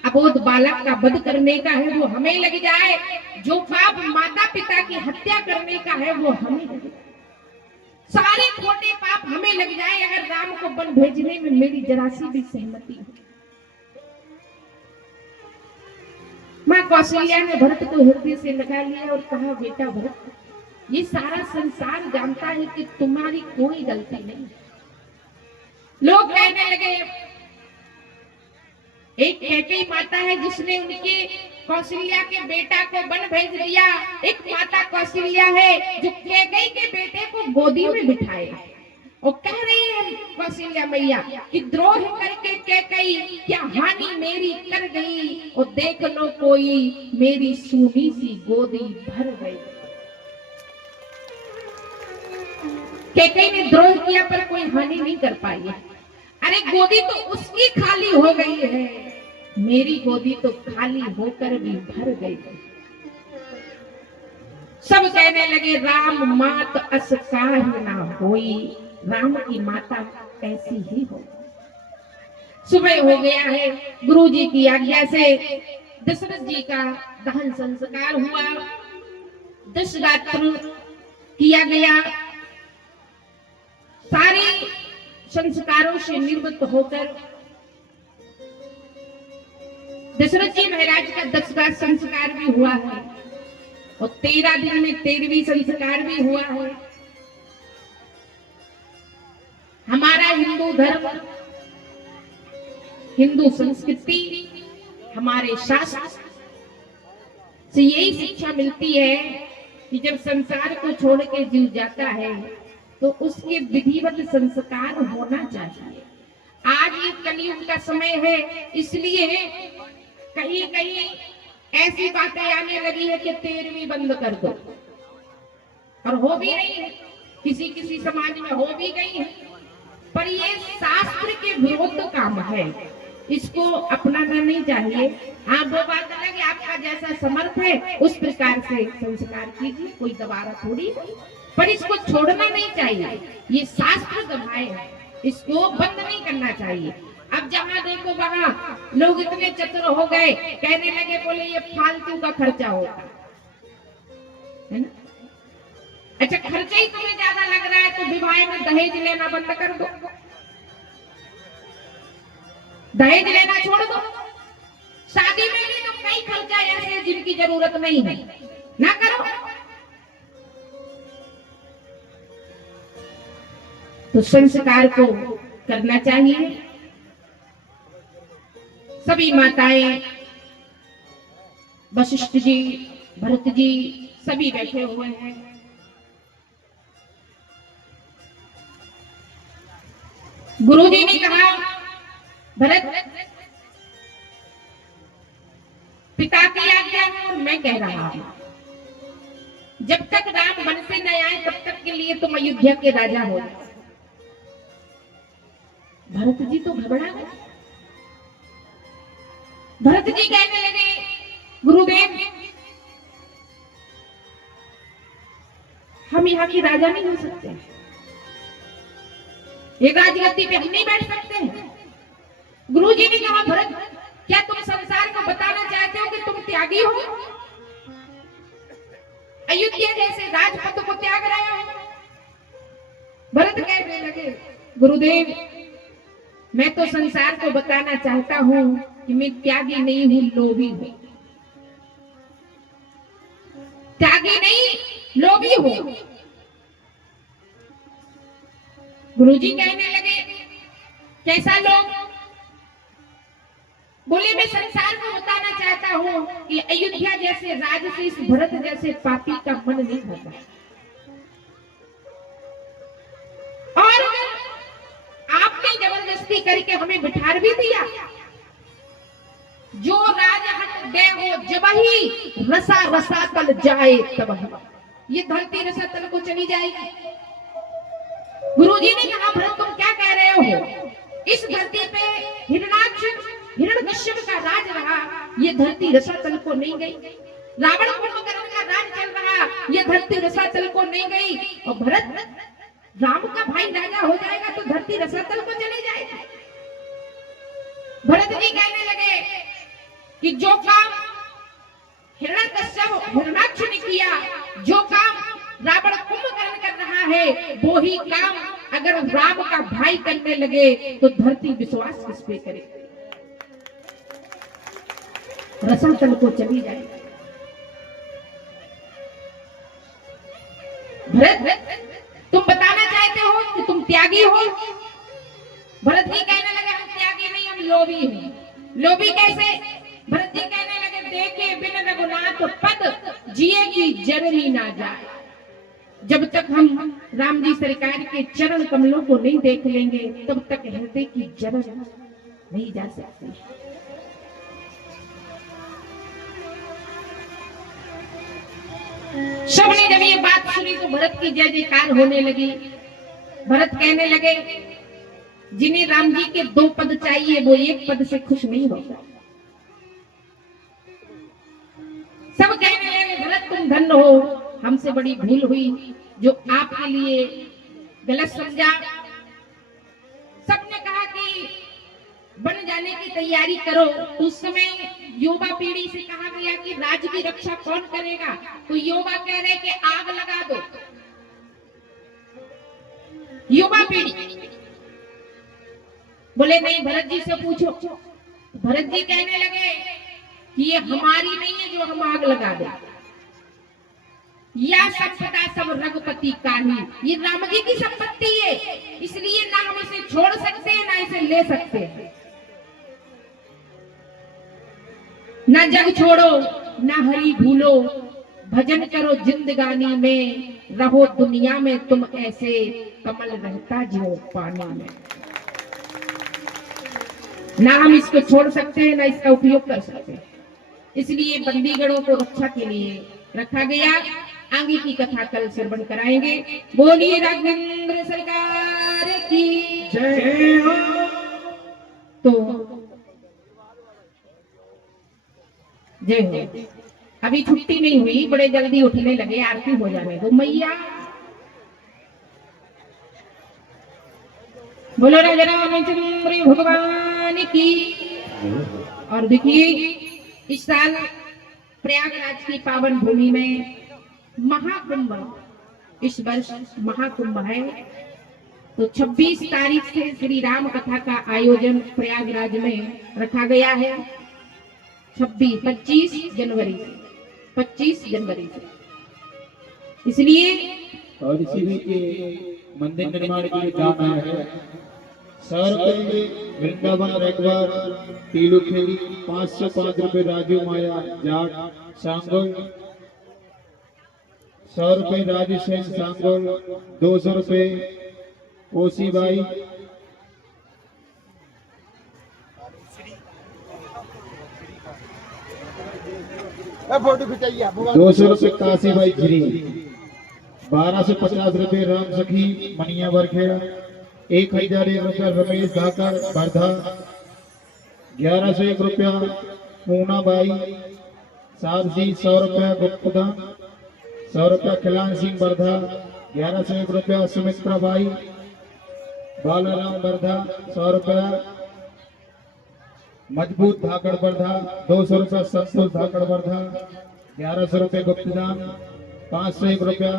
अबोध बालक का वध करने का है वो हमें लग जाए, जो पाप माता पिता की हत्या करने का है वो हमें लग जाए, सारे छोटे पाप हमें लग जाए अगर राम को वन भेजने में मेरी जरा सी भी सहमति हो। मां कौशल्या ने भरत को हृदय से लगा लिया और कहा, बेटा भरत, ये सारा संसार जानता है कि तुम्हारी कोई गलती नहीं। लोग कहने लगे, एक कैकेयी माता है जिसने उनके कौशल्या के बेटा को वन भेज दिया, एक माता कौशल्या है जो कैकेयी के बेटे को गोदी में बिठाए और कह रही है कौशल्या मैया कि द्रोह करके कैकेयी क्या हानि मेरी कर गई, और देख लो कोई मेरी सूनी सी गोदी भर गई। कैकेयी ने द्रोह किया पर कोई हानि नहीं कर पाई। अरे गोदी तो उसकी खाली हो गई है, मेरी गोदी तो खाली होकर भी भर गई। सब कहने लगे, राम मात अस काहे ना होई, राम की माता ऐसी ही हो। सुबह हो गया है, गुरु जी की आज्ञा से दशरथ जी का दहन संस्कार हुआ, दशगात्र किया गया। सारे संस्कारों से निवृत्त होकर दशरथ जी महाराज का 10वां संस्कार भी हुआ है और 13 दिन में 13वीं संस्कार भी हुआ है। हमारा हिंदू धर्म, हिंदू संस्कृति, हमारे शास्त्र से यही शिक्षा मिलती है कि जब संसार को छोड़ के जीव जाता है तो उसके विधिवत संस्कार होना चाहिए। आज ये कलयुग का समय है, इसलिए कहीं कहीं ऐसी बातें आने लगी है कि 13वीं बंद कर दो, और हो भी रही है, किसी किसी समाज में हो भी गई है, पर ये शास्त्र के विरुद्ध काम है, इसको अपनाना नहीं चाहिए। हाँ, वो बात अलग कि आपका जैसा समर्थ है उस प्रकार से संस्कार कीजिए, कोई दबारा थोड़ी, पर इसको छोड़ना नहीं चाहिए। ये शास्त्र दबाए है, इसको बंद नहीं करना चाहिए। अब जहां देखो वहां लोग इतने चतुर हो गए, कहने लगे बोले ये फालतू का खर्चा होता है ना। अच्छा, खर्चा ही तुम्हें ज्यादा लग रहा है तो विवाह में दहेज लेना बंद कर दो, दहेज लेना छोड़ दो। शादी में भी तो कई खर्चा ऐसे हैं जिनकी जरूरत नहीं है, ना करो। तो संस्कार को करना चाहिए। सभी माताएं, वशिष्ठ जी, भरत जी सभी बैठे हुए हैं। गुरु जी ने कहा, भरत पिता की आज्ञा है और मैं कह रहा हूं, जब तक राम वन से न आए तब तक के लिए तुम अयोध्या के राजा हो। भरत जी तो घबरा गए। भरत जी कहने लगे, गुरुदेव हम यहाँ की राजा नहीं हो सकते, ये राजगद्दी पे हम नहीं बैठ सकते हैं। गुरु जी ने कहा, भरत क्या तुम संसार को बताना चाहते हो कि तुम त्यागी हो, अयोध्या जैसे राजपथ को त्याग रहे हो? भरत कहने लगे, गुरुदेव मैं तो संसार को बताना चाहता हूं कि मैं त्यागी नहीं हूं, लोभी हूं। त्यागी नहीं, लोभी हूं। गुरुजी कहने लगे, कैसा लोभ? बोले मैं संसार को बताना चाहता हूं कि अयोध्या जैसे राज से इस भरत जैसे पापी का मन नहीं होता। और आपने जबरदस्ती करके हमें बिठार भी दिया, जो राज हट दे वो जब ही रसा रसा तल जाए तब ये धरती रसा तल को चली जाएगी। गुरुजी ने कहा, भरत तुम क्या कह रहे हो? इस धरती पे हिरणाक्ष हिरण्यकश्यप का राज रहा, ये धरती रसातल को नहीं गई। रावण कुंभकर्ण का राज चल रहा, ये धरती रसातल को नहीं गई। और भरत राम का भाई राजा हो जाएगा तो धरती रसातल को चली जाएगी। भरत जी कहने लगे कि जो काम हिरण्यकश्यप हिरणाक्ष ने किया, जो काम रावण कुंभकर्ण कर रहा है, वो ही काम अगर राम का भाई करने लगे तो धरती विश्वास किस पे करे? रसातल को चली जाए। भरत तुम बताना चाहते हो कि तुम त्यागी हो? भरत जी कहने लगे, हम त्यागी नहीं, हम लोभी हैं। लोभी कैसे? भरत जी कहने लगे, देखे बिन रघुनाथ पद जिए की जननी ना जाए। जब तक हम राम जी सरकार के चरण कमलों को नहीं देख लेंगे तब तक हृदय की जलन नहीं जा सकती। सबने जब ये बात सुनी तो भरत की जय जयकार होने लगी। भरत कहने लगे, जिन्हें राम जी के 2 पद चाहिए वो 1 पद से खुश नहीं होगा। सब कहने लगे, भरत तुम धन्य हो, हमसे बड़ी भूल हुई जो आपके लिए गलत समझा। सबने कहा कि बन जाने की तैयारी करो। उस समय युवा पीढ़ी से कहा गया कि राज्य की रक्षा कौन करेगा? तो युवा कह रहे कि आग लगा दो। युवा पीढ़ी बोले नहीं, भरत जी से पूछो। भरत जी कहने लगे कि ये हमारी नहीं है जो हम आग लगा दे। या संपदा सब रघुपति का ही, ये राम जी की संपत्ति है, इसलिए ना हम इसे छोड़ सकते हैं ना इसे ले सकते हैं। ना जग छोड़ो ना हरि भूलो, भजन करो जिंदगानी में, रहो दुनिया में तुम ऐसे, कमल रहता जो पानी में। ना हम इसको छोड़ सकते हैं ना इसका उपयोग कर सकते हैं, इसलिए बंदीगणों को रक्षा के लिए रखा गया। आगे की कथा कल श्रवण कराएंगे। बोलिए राघवेंद्र सरकार की जय हो। तो जय हो। अभी छुट्टी नहीं हुई, बड़े जल्दी उठने लगे, आरती हो जाने दो मैया। बोलो राजा रामचंद्र भगवान की। और देखिए इस साल प्रयागराज की पावन भूमि में महाकुंभ, इस वर्ष महाकुंभ है। तो 26 तारीख से श्री राम कथा का आयोजन प्रयागराज में रखा गया है। 25 जनवरी से इसलिए और इसी के मंदिर निर्माण के लिए दान आया है। 100 रुपये वृंदावन रेकवार टीलू खेड़ी, 505 रुपये राजू माया जाट सांगोल, 100 रुपये राजू सेन सांगोल, 200 रुपये ओसी भाई, 200 रुपये काशी भाई झिरी, 1250 रुपये राम सखी मनिया बरखेड़ा, 1001 रुपया रमेश धाकर वर्धा, 1101 रुपया पूना बाई सारसी, 100 रुपया गुप्तदान, 100 रुपया खिलान सिंह वर्धा, 1101 रुपया सुमित्रा बाई बालाराम वर्धा, 100 रुपया मजबूत धाकड़ वर्धा, 200 रुपया संतोष धाकड़ वर्धा, 1100 रुपये गुप्तदान, 501 रुपया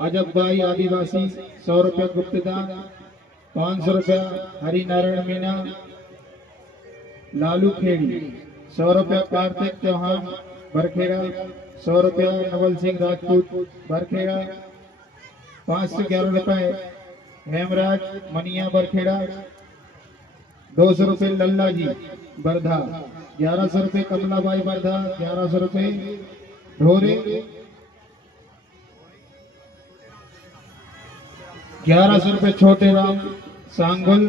अजब बाई आदिवासी, 100 रुपया गुप्तदान, 500 रुपया हरिनारायण मीना लालू खेड़ी, 100 रुपया कार्तिक चौहान बरखेड़ा, 100 रुपया नवल सिंह राजपूत बरखेड़ा, 511 रुपये हेमराज मनिया बरखेड़ा, 200 रुपये लल्ला जी वर्धा, 1100 रुपये कमलाबाई वर्धा, 1100 रुपये ढोरे, 1100 रुपये छोटे राम सांगुल,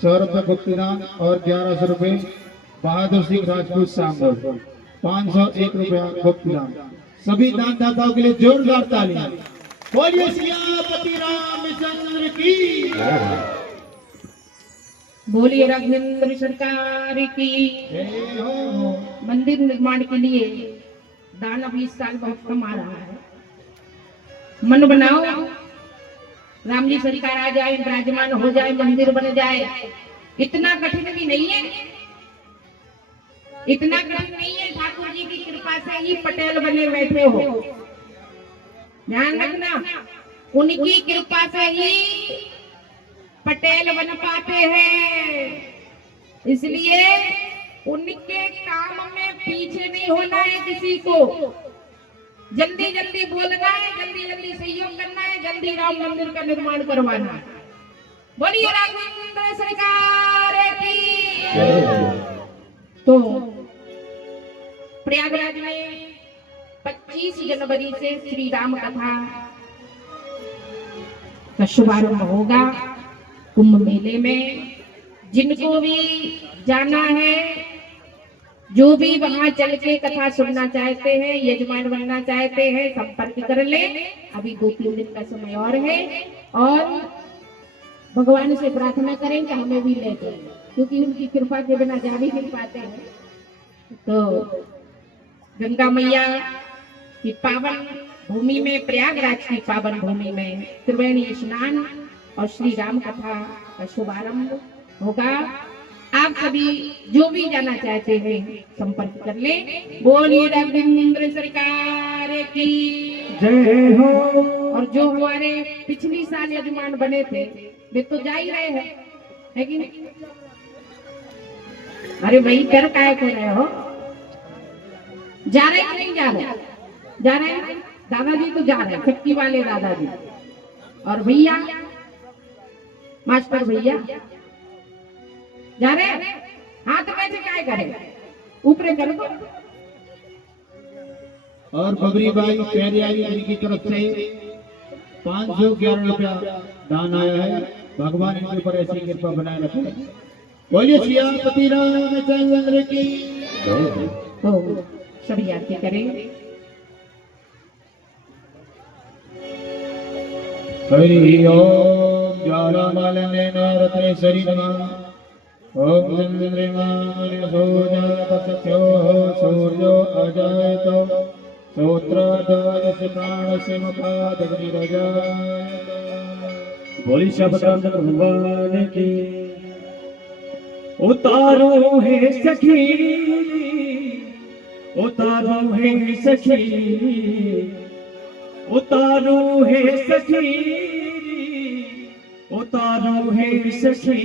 100 रुपये गुप्तदान और 1100 रुपये बहादुर सिंह राजपूत सांगुल, 501 रुपया गुप्तदान। सभी दानदाताओं के लिए जोरदार तालियां। बोलिए सियापति रामचंद्र की, बोलिए राघवेंद्र सरकार की। मंदिर निर्माण के लिए दान अभी इस साल बहुत कम आ रहा है। मन बनाओ, राम जी सरकार आ जाए, विराजमान हो जाए, मंदिर बन जाए। इतना कठिन भी नहीं है, इतना कठिन नहीं है। ठाकुर जी की कृपा से ही पटेल बने बैठे हो, ध्यान रखना। उनकी कृपा से ही पटेल बन पाते हैं, इसलिए उनके काम में पीछे नहीं होना है किसी को। जल्दी जल्दी बोलना है, जल्दी जल्दी सहयोग करना है, जल्दी राम मंदिर का निर्माण करवाना है। बोलिए राघवेंद्र सरकार की। तो प्रयागराज में 25 जनवरी से श्री राम कथा का शुभारंभ होगा। कुंभ मेले में जिनको भी जाना है, जो भी वहां चल के कथा सुनना चाहते हैं, यजमान बनना चाहते हैं, संपर्क कर ले। अभी 2-3 दिन का समय और है, और भगवान से प्रार्थना करें कि हमें भी ले जाए, क्योंकि उनकी कृपा के बिना जा भी नहीं पाते हैं। तो गंगा मैया की पावन भूमि में, प्रयागराज की पावन भूमि में त्रिवेणी स्नान और श्री राम कथा का शुभारंभ होगा। आप सभी जो भी जाना चाहते हैं संपर्क कर ले। बोलिए राघवेंद्र सरकार की जय हो। और जो हमारे पिछली साल यजमान बने थे वे तो जा ही रहे हैं, है कि नहीं? अरे भाई कर काय को रहे हो? जा रहे कि नहीं जा रहे? जा रहे हैं दादाजी, तो जा रहे हैं, चक्की वाले दादाजी। और भैया, मास्टर भैया जा रहे हैं। हाँ तो कैसे काय करें, ऊपर कर दो। और बबरी बाई प्यारी जी की तरफ से 511 रुपया दान आया है। भगवान इनके ऊपर ऐसी कृपा बनाए रखे। बोलिए सियापति रामचंद्र की। तो सभी आरती करें। हरि ओम ज्वालामालने रत्नेश्वरी नमः। ओम चंद्रिमार्यसो जातसत्यो सूर्यो अजायत श्रोत्रादयस्य प्राणस्य मुखादग्निरजायत। बोली शब्दांत भगवान की। उतारो है सखी, उतारो है सखी, उतारो है सखी, उतारो है सखी,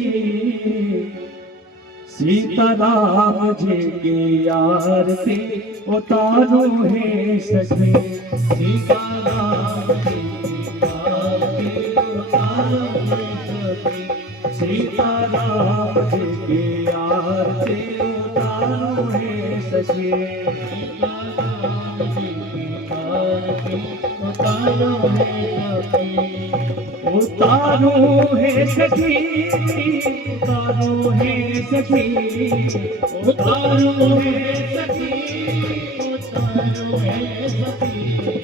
सीताराम जी की आरती उतारो है सखी, सीताराम जी की आरती उतारो है सखी, सीताराम जी की आरती उतारो है सखी, सीताराम जी की आरती उतारो है सखी। उतारो है सखी, उतारो है सखी, उतारो है सखी, उतारो है सखी,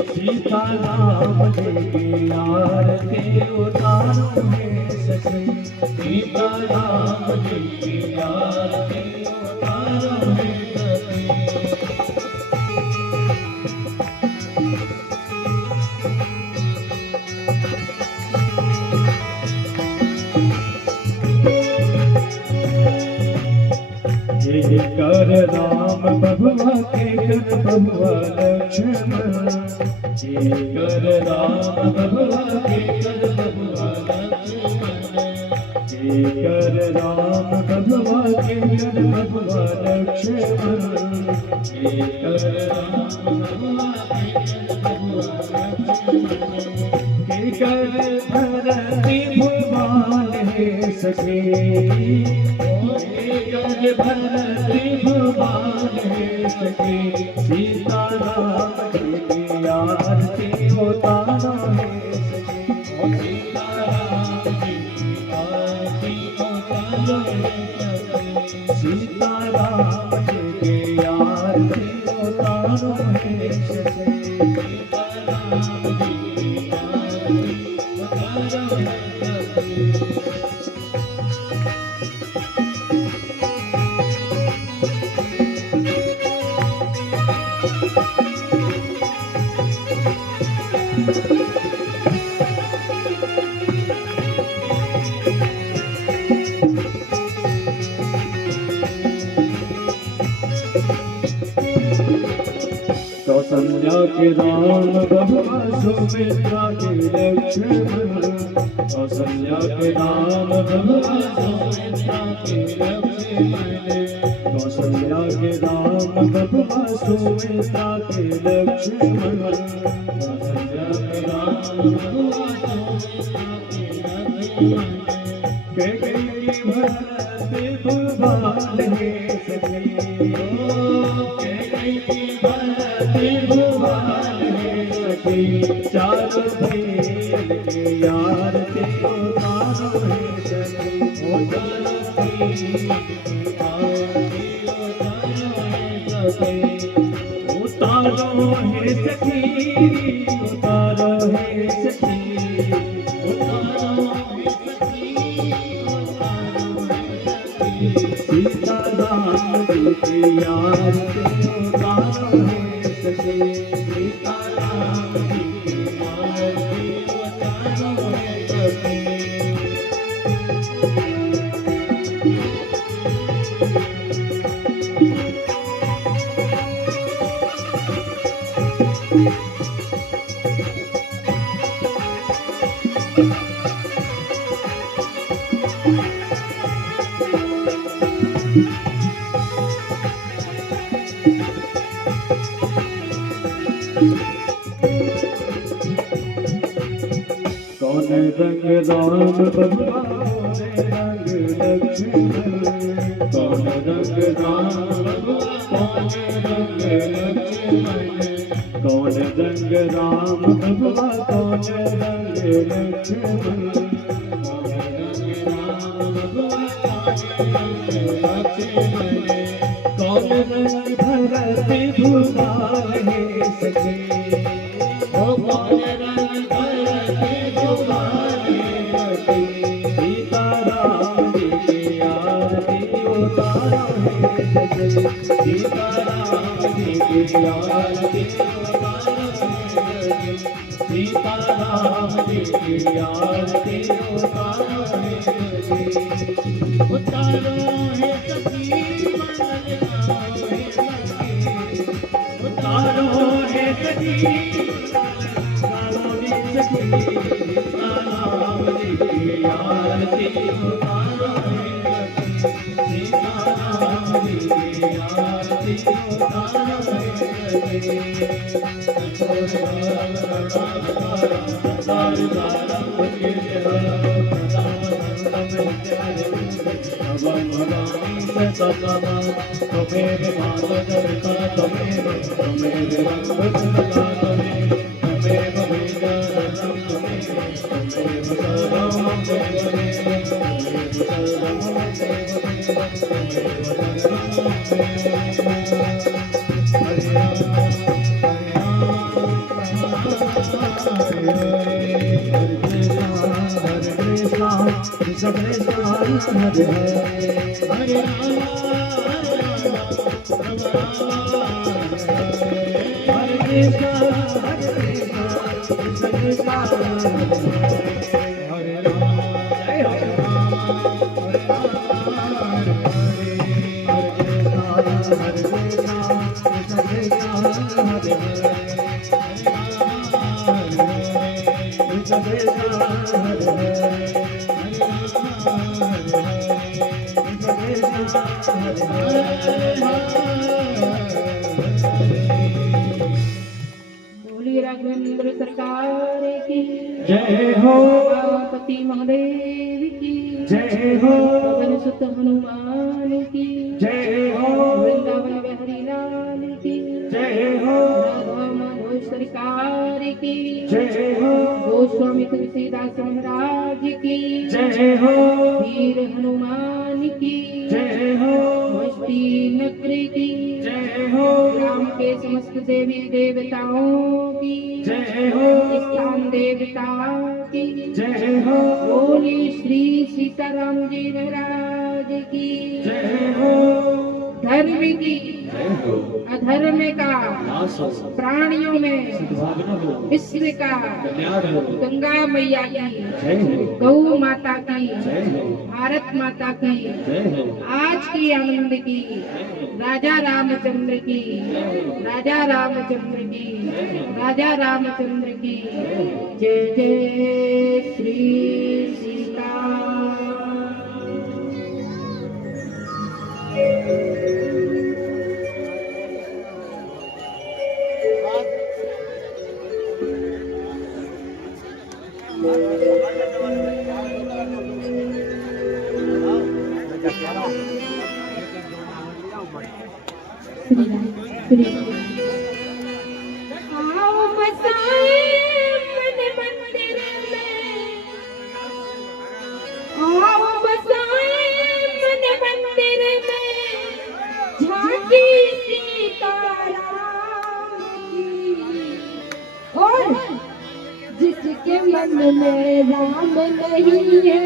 सीताराम जी की आरती उतारो है सखी, सीताराम जी की आरती उतारो है सखी। कर राम बबुआ के कर बबुआ लक्ष्मण, कर राम बबुआ के कर बबुआ लक्ष्मण, कर राम बबुआ के कर बबुआ लक्ष्मण, कर राम बबुआ के कर बबुआ लक्ष्मण, कर धरती भुवन है सखी, कर भरती भुवन है सखी, सीताराम जी की आरती उतारो है सखी, सीताराम जी की आरती उतारो है सखी, सीताराम जी की आरती उतारो है सखी, सीताराम जी की आरती उतारो है सखी। कौशल्या के राम बबुआ सुमित्रा के लक्ष्मण, कौशल्या के राम बबुआ सुमित्रा के लक्ष्मण, कौशल्या के राम बबुआ सुमित्रा के लक्ष्मण, कौशल्या के राम बबुआ सुमित्रा के लक्ष्मण, कैकेयी भरत भुवन है सखी, कैकेयी भरत भुवन है सखी, चारों भेद की आरती उतारो है सखी, चारों भेद की आरती उतारो है सखी, उतारो है सखी, उतारो है सखी, उतारो है सखी, उतारो है सखी, सीताराम जी की आरती उतारो है सखी, सीताराम जी की आरती उतारो है सखी। कौन रंग राम बबुआ, कौन रंग लक्ष्मण, कौन रंग राम बबुआ, कौन रंग लक्ष्मण, कौन रंग राम बबुआ, कौन रंग लक्ष्मण, कौन रंग राम बबुआ, कौन रंग लक्ष्मण, कौन रंग भरत भुवन है सखी, ओ कौन रंग भरत भुवन है सखी, सीताराम जी की आरती आरती सीताराम जी की आरती उतारो है सखी उतारो है सखी सीताराम जी की आरती उतारो सीताराम जी की आरती बोली राघवेंद्र सरकार की जय हो पति महादेव की जय हो पवन सुत हनुमान की जय हो वृंदावन बिहारी लाल की जय हो राधा माधव सरकार की जय हो गोस्वामी तुलसीदास महाराज की जय हो वीर हनुमान की जय हो मस्ती नगरी की जय हो राम के समस्त देवी देवताओं की जय हो स्थान देवता की जय हो बोली श्री सीताराम जी महाराज की जय हो धर्म की जय हो अधर्म का नाश हो प्राणियों में सद्भावना हो विश्व का कल्याण हो गंगा मैया की जय हो गौ माता की जय हो भारत माता की जय हो आज की आनंद की राजा रामचंद्र की राजा रामचंद्र की राजा रामचंद्र की जय जय श्री सीता आओ बसाए मन मंदिर में, आओ बसाए मन मंदिर में, झांकी सीताराम की। और जिसके मन में राम नहीं है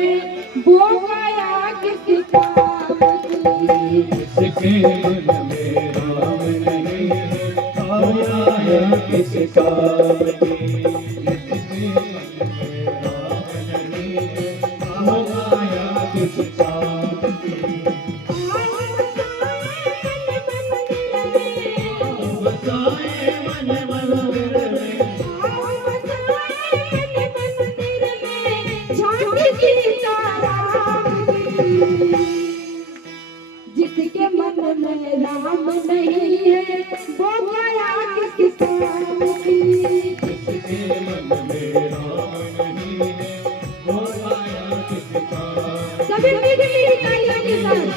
वो गया किसी काम की। जिसके मन में राम नहीं है आया किस काम की जिसके मन में राम नहीं है आया किस काम की बसाए मन मंदिर में जिसके मन में राम नहीं है वो गया किसी काम की। जिसके मन में राम नहीं है वो आया किस काम सभी मिली तालियों के साथ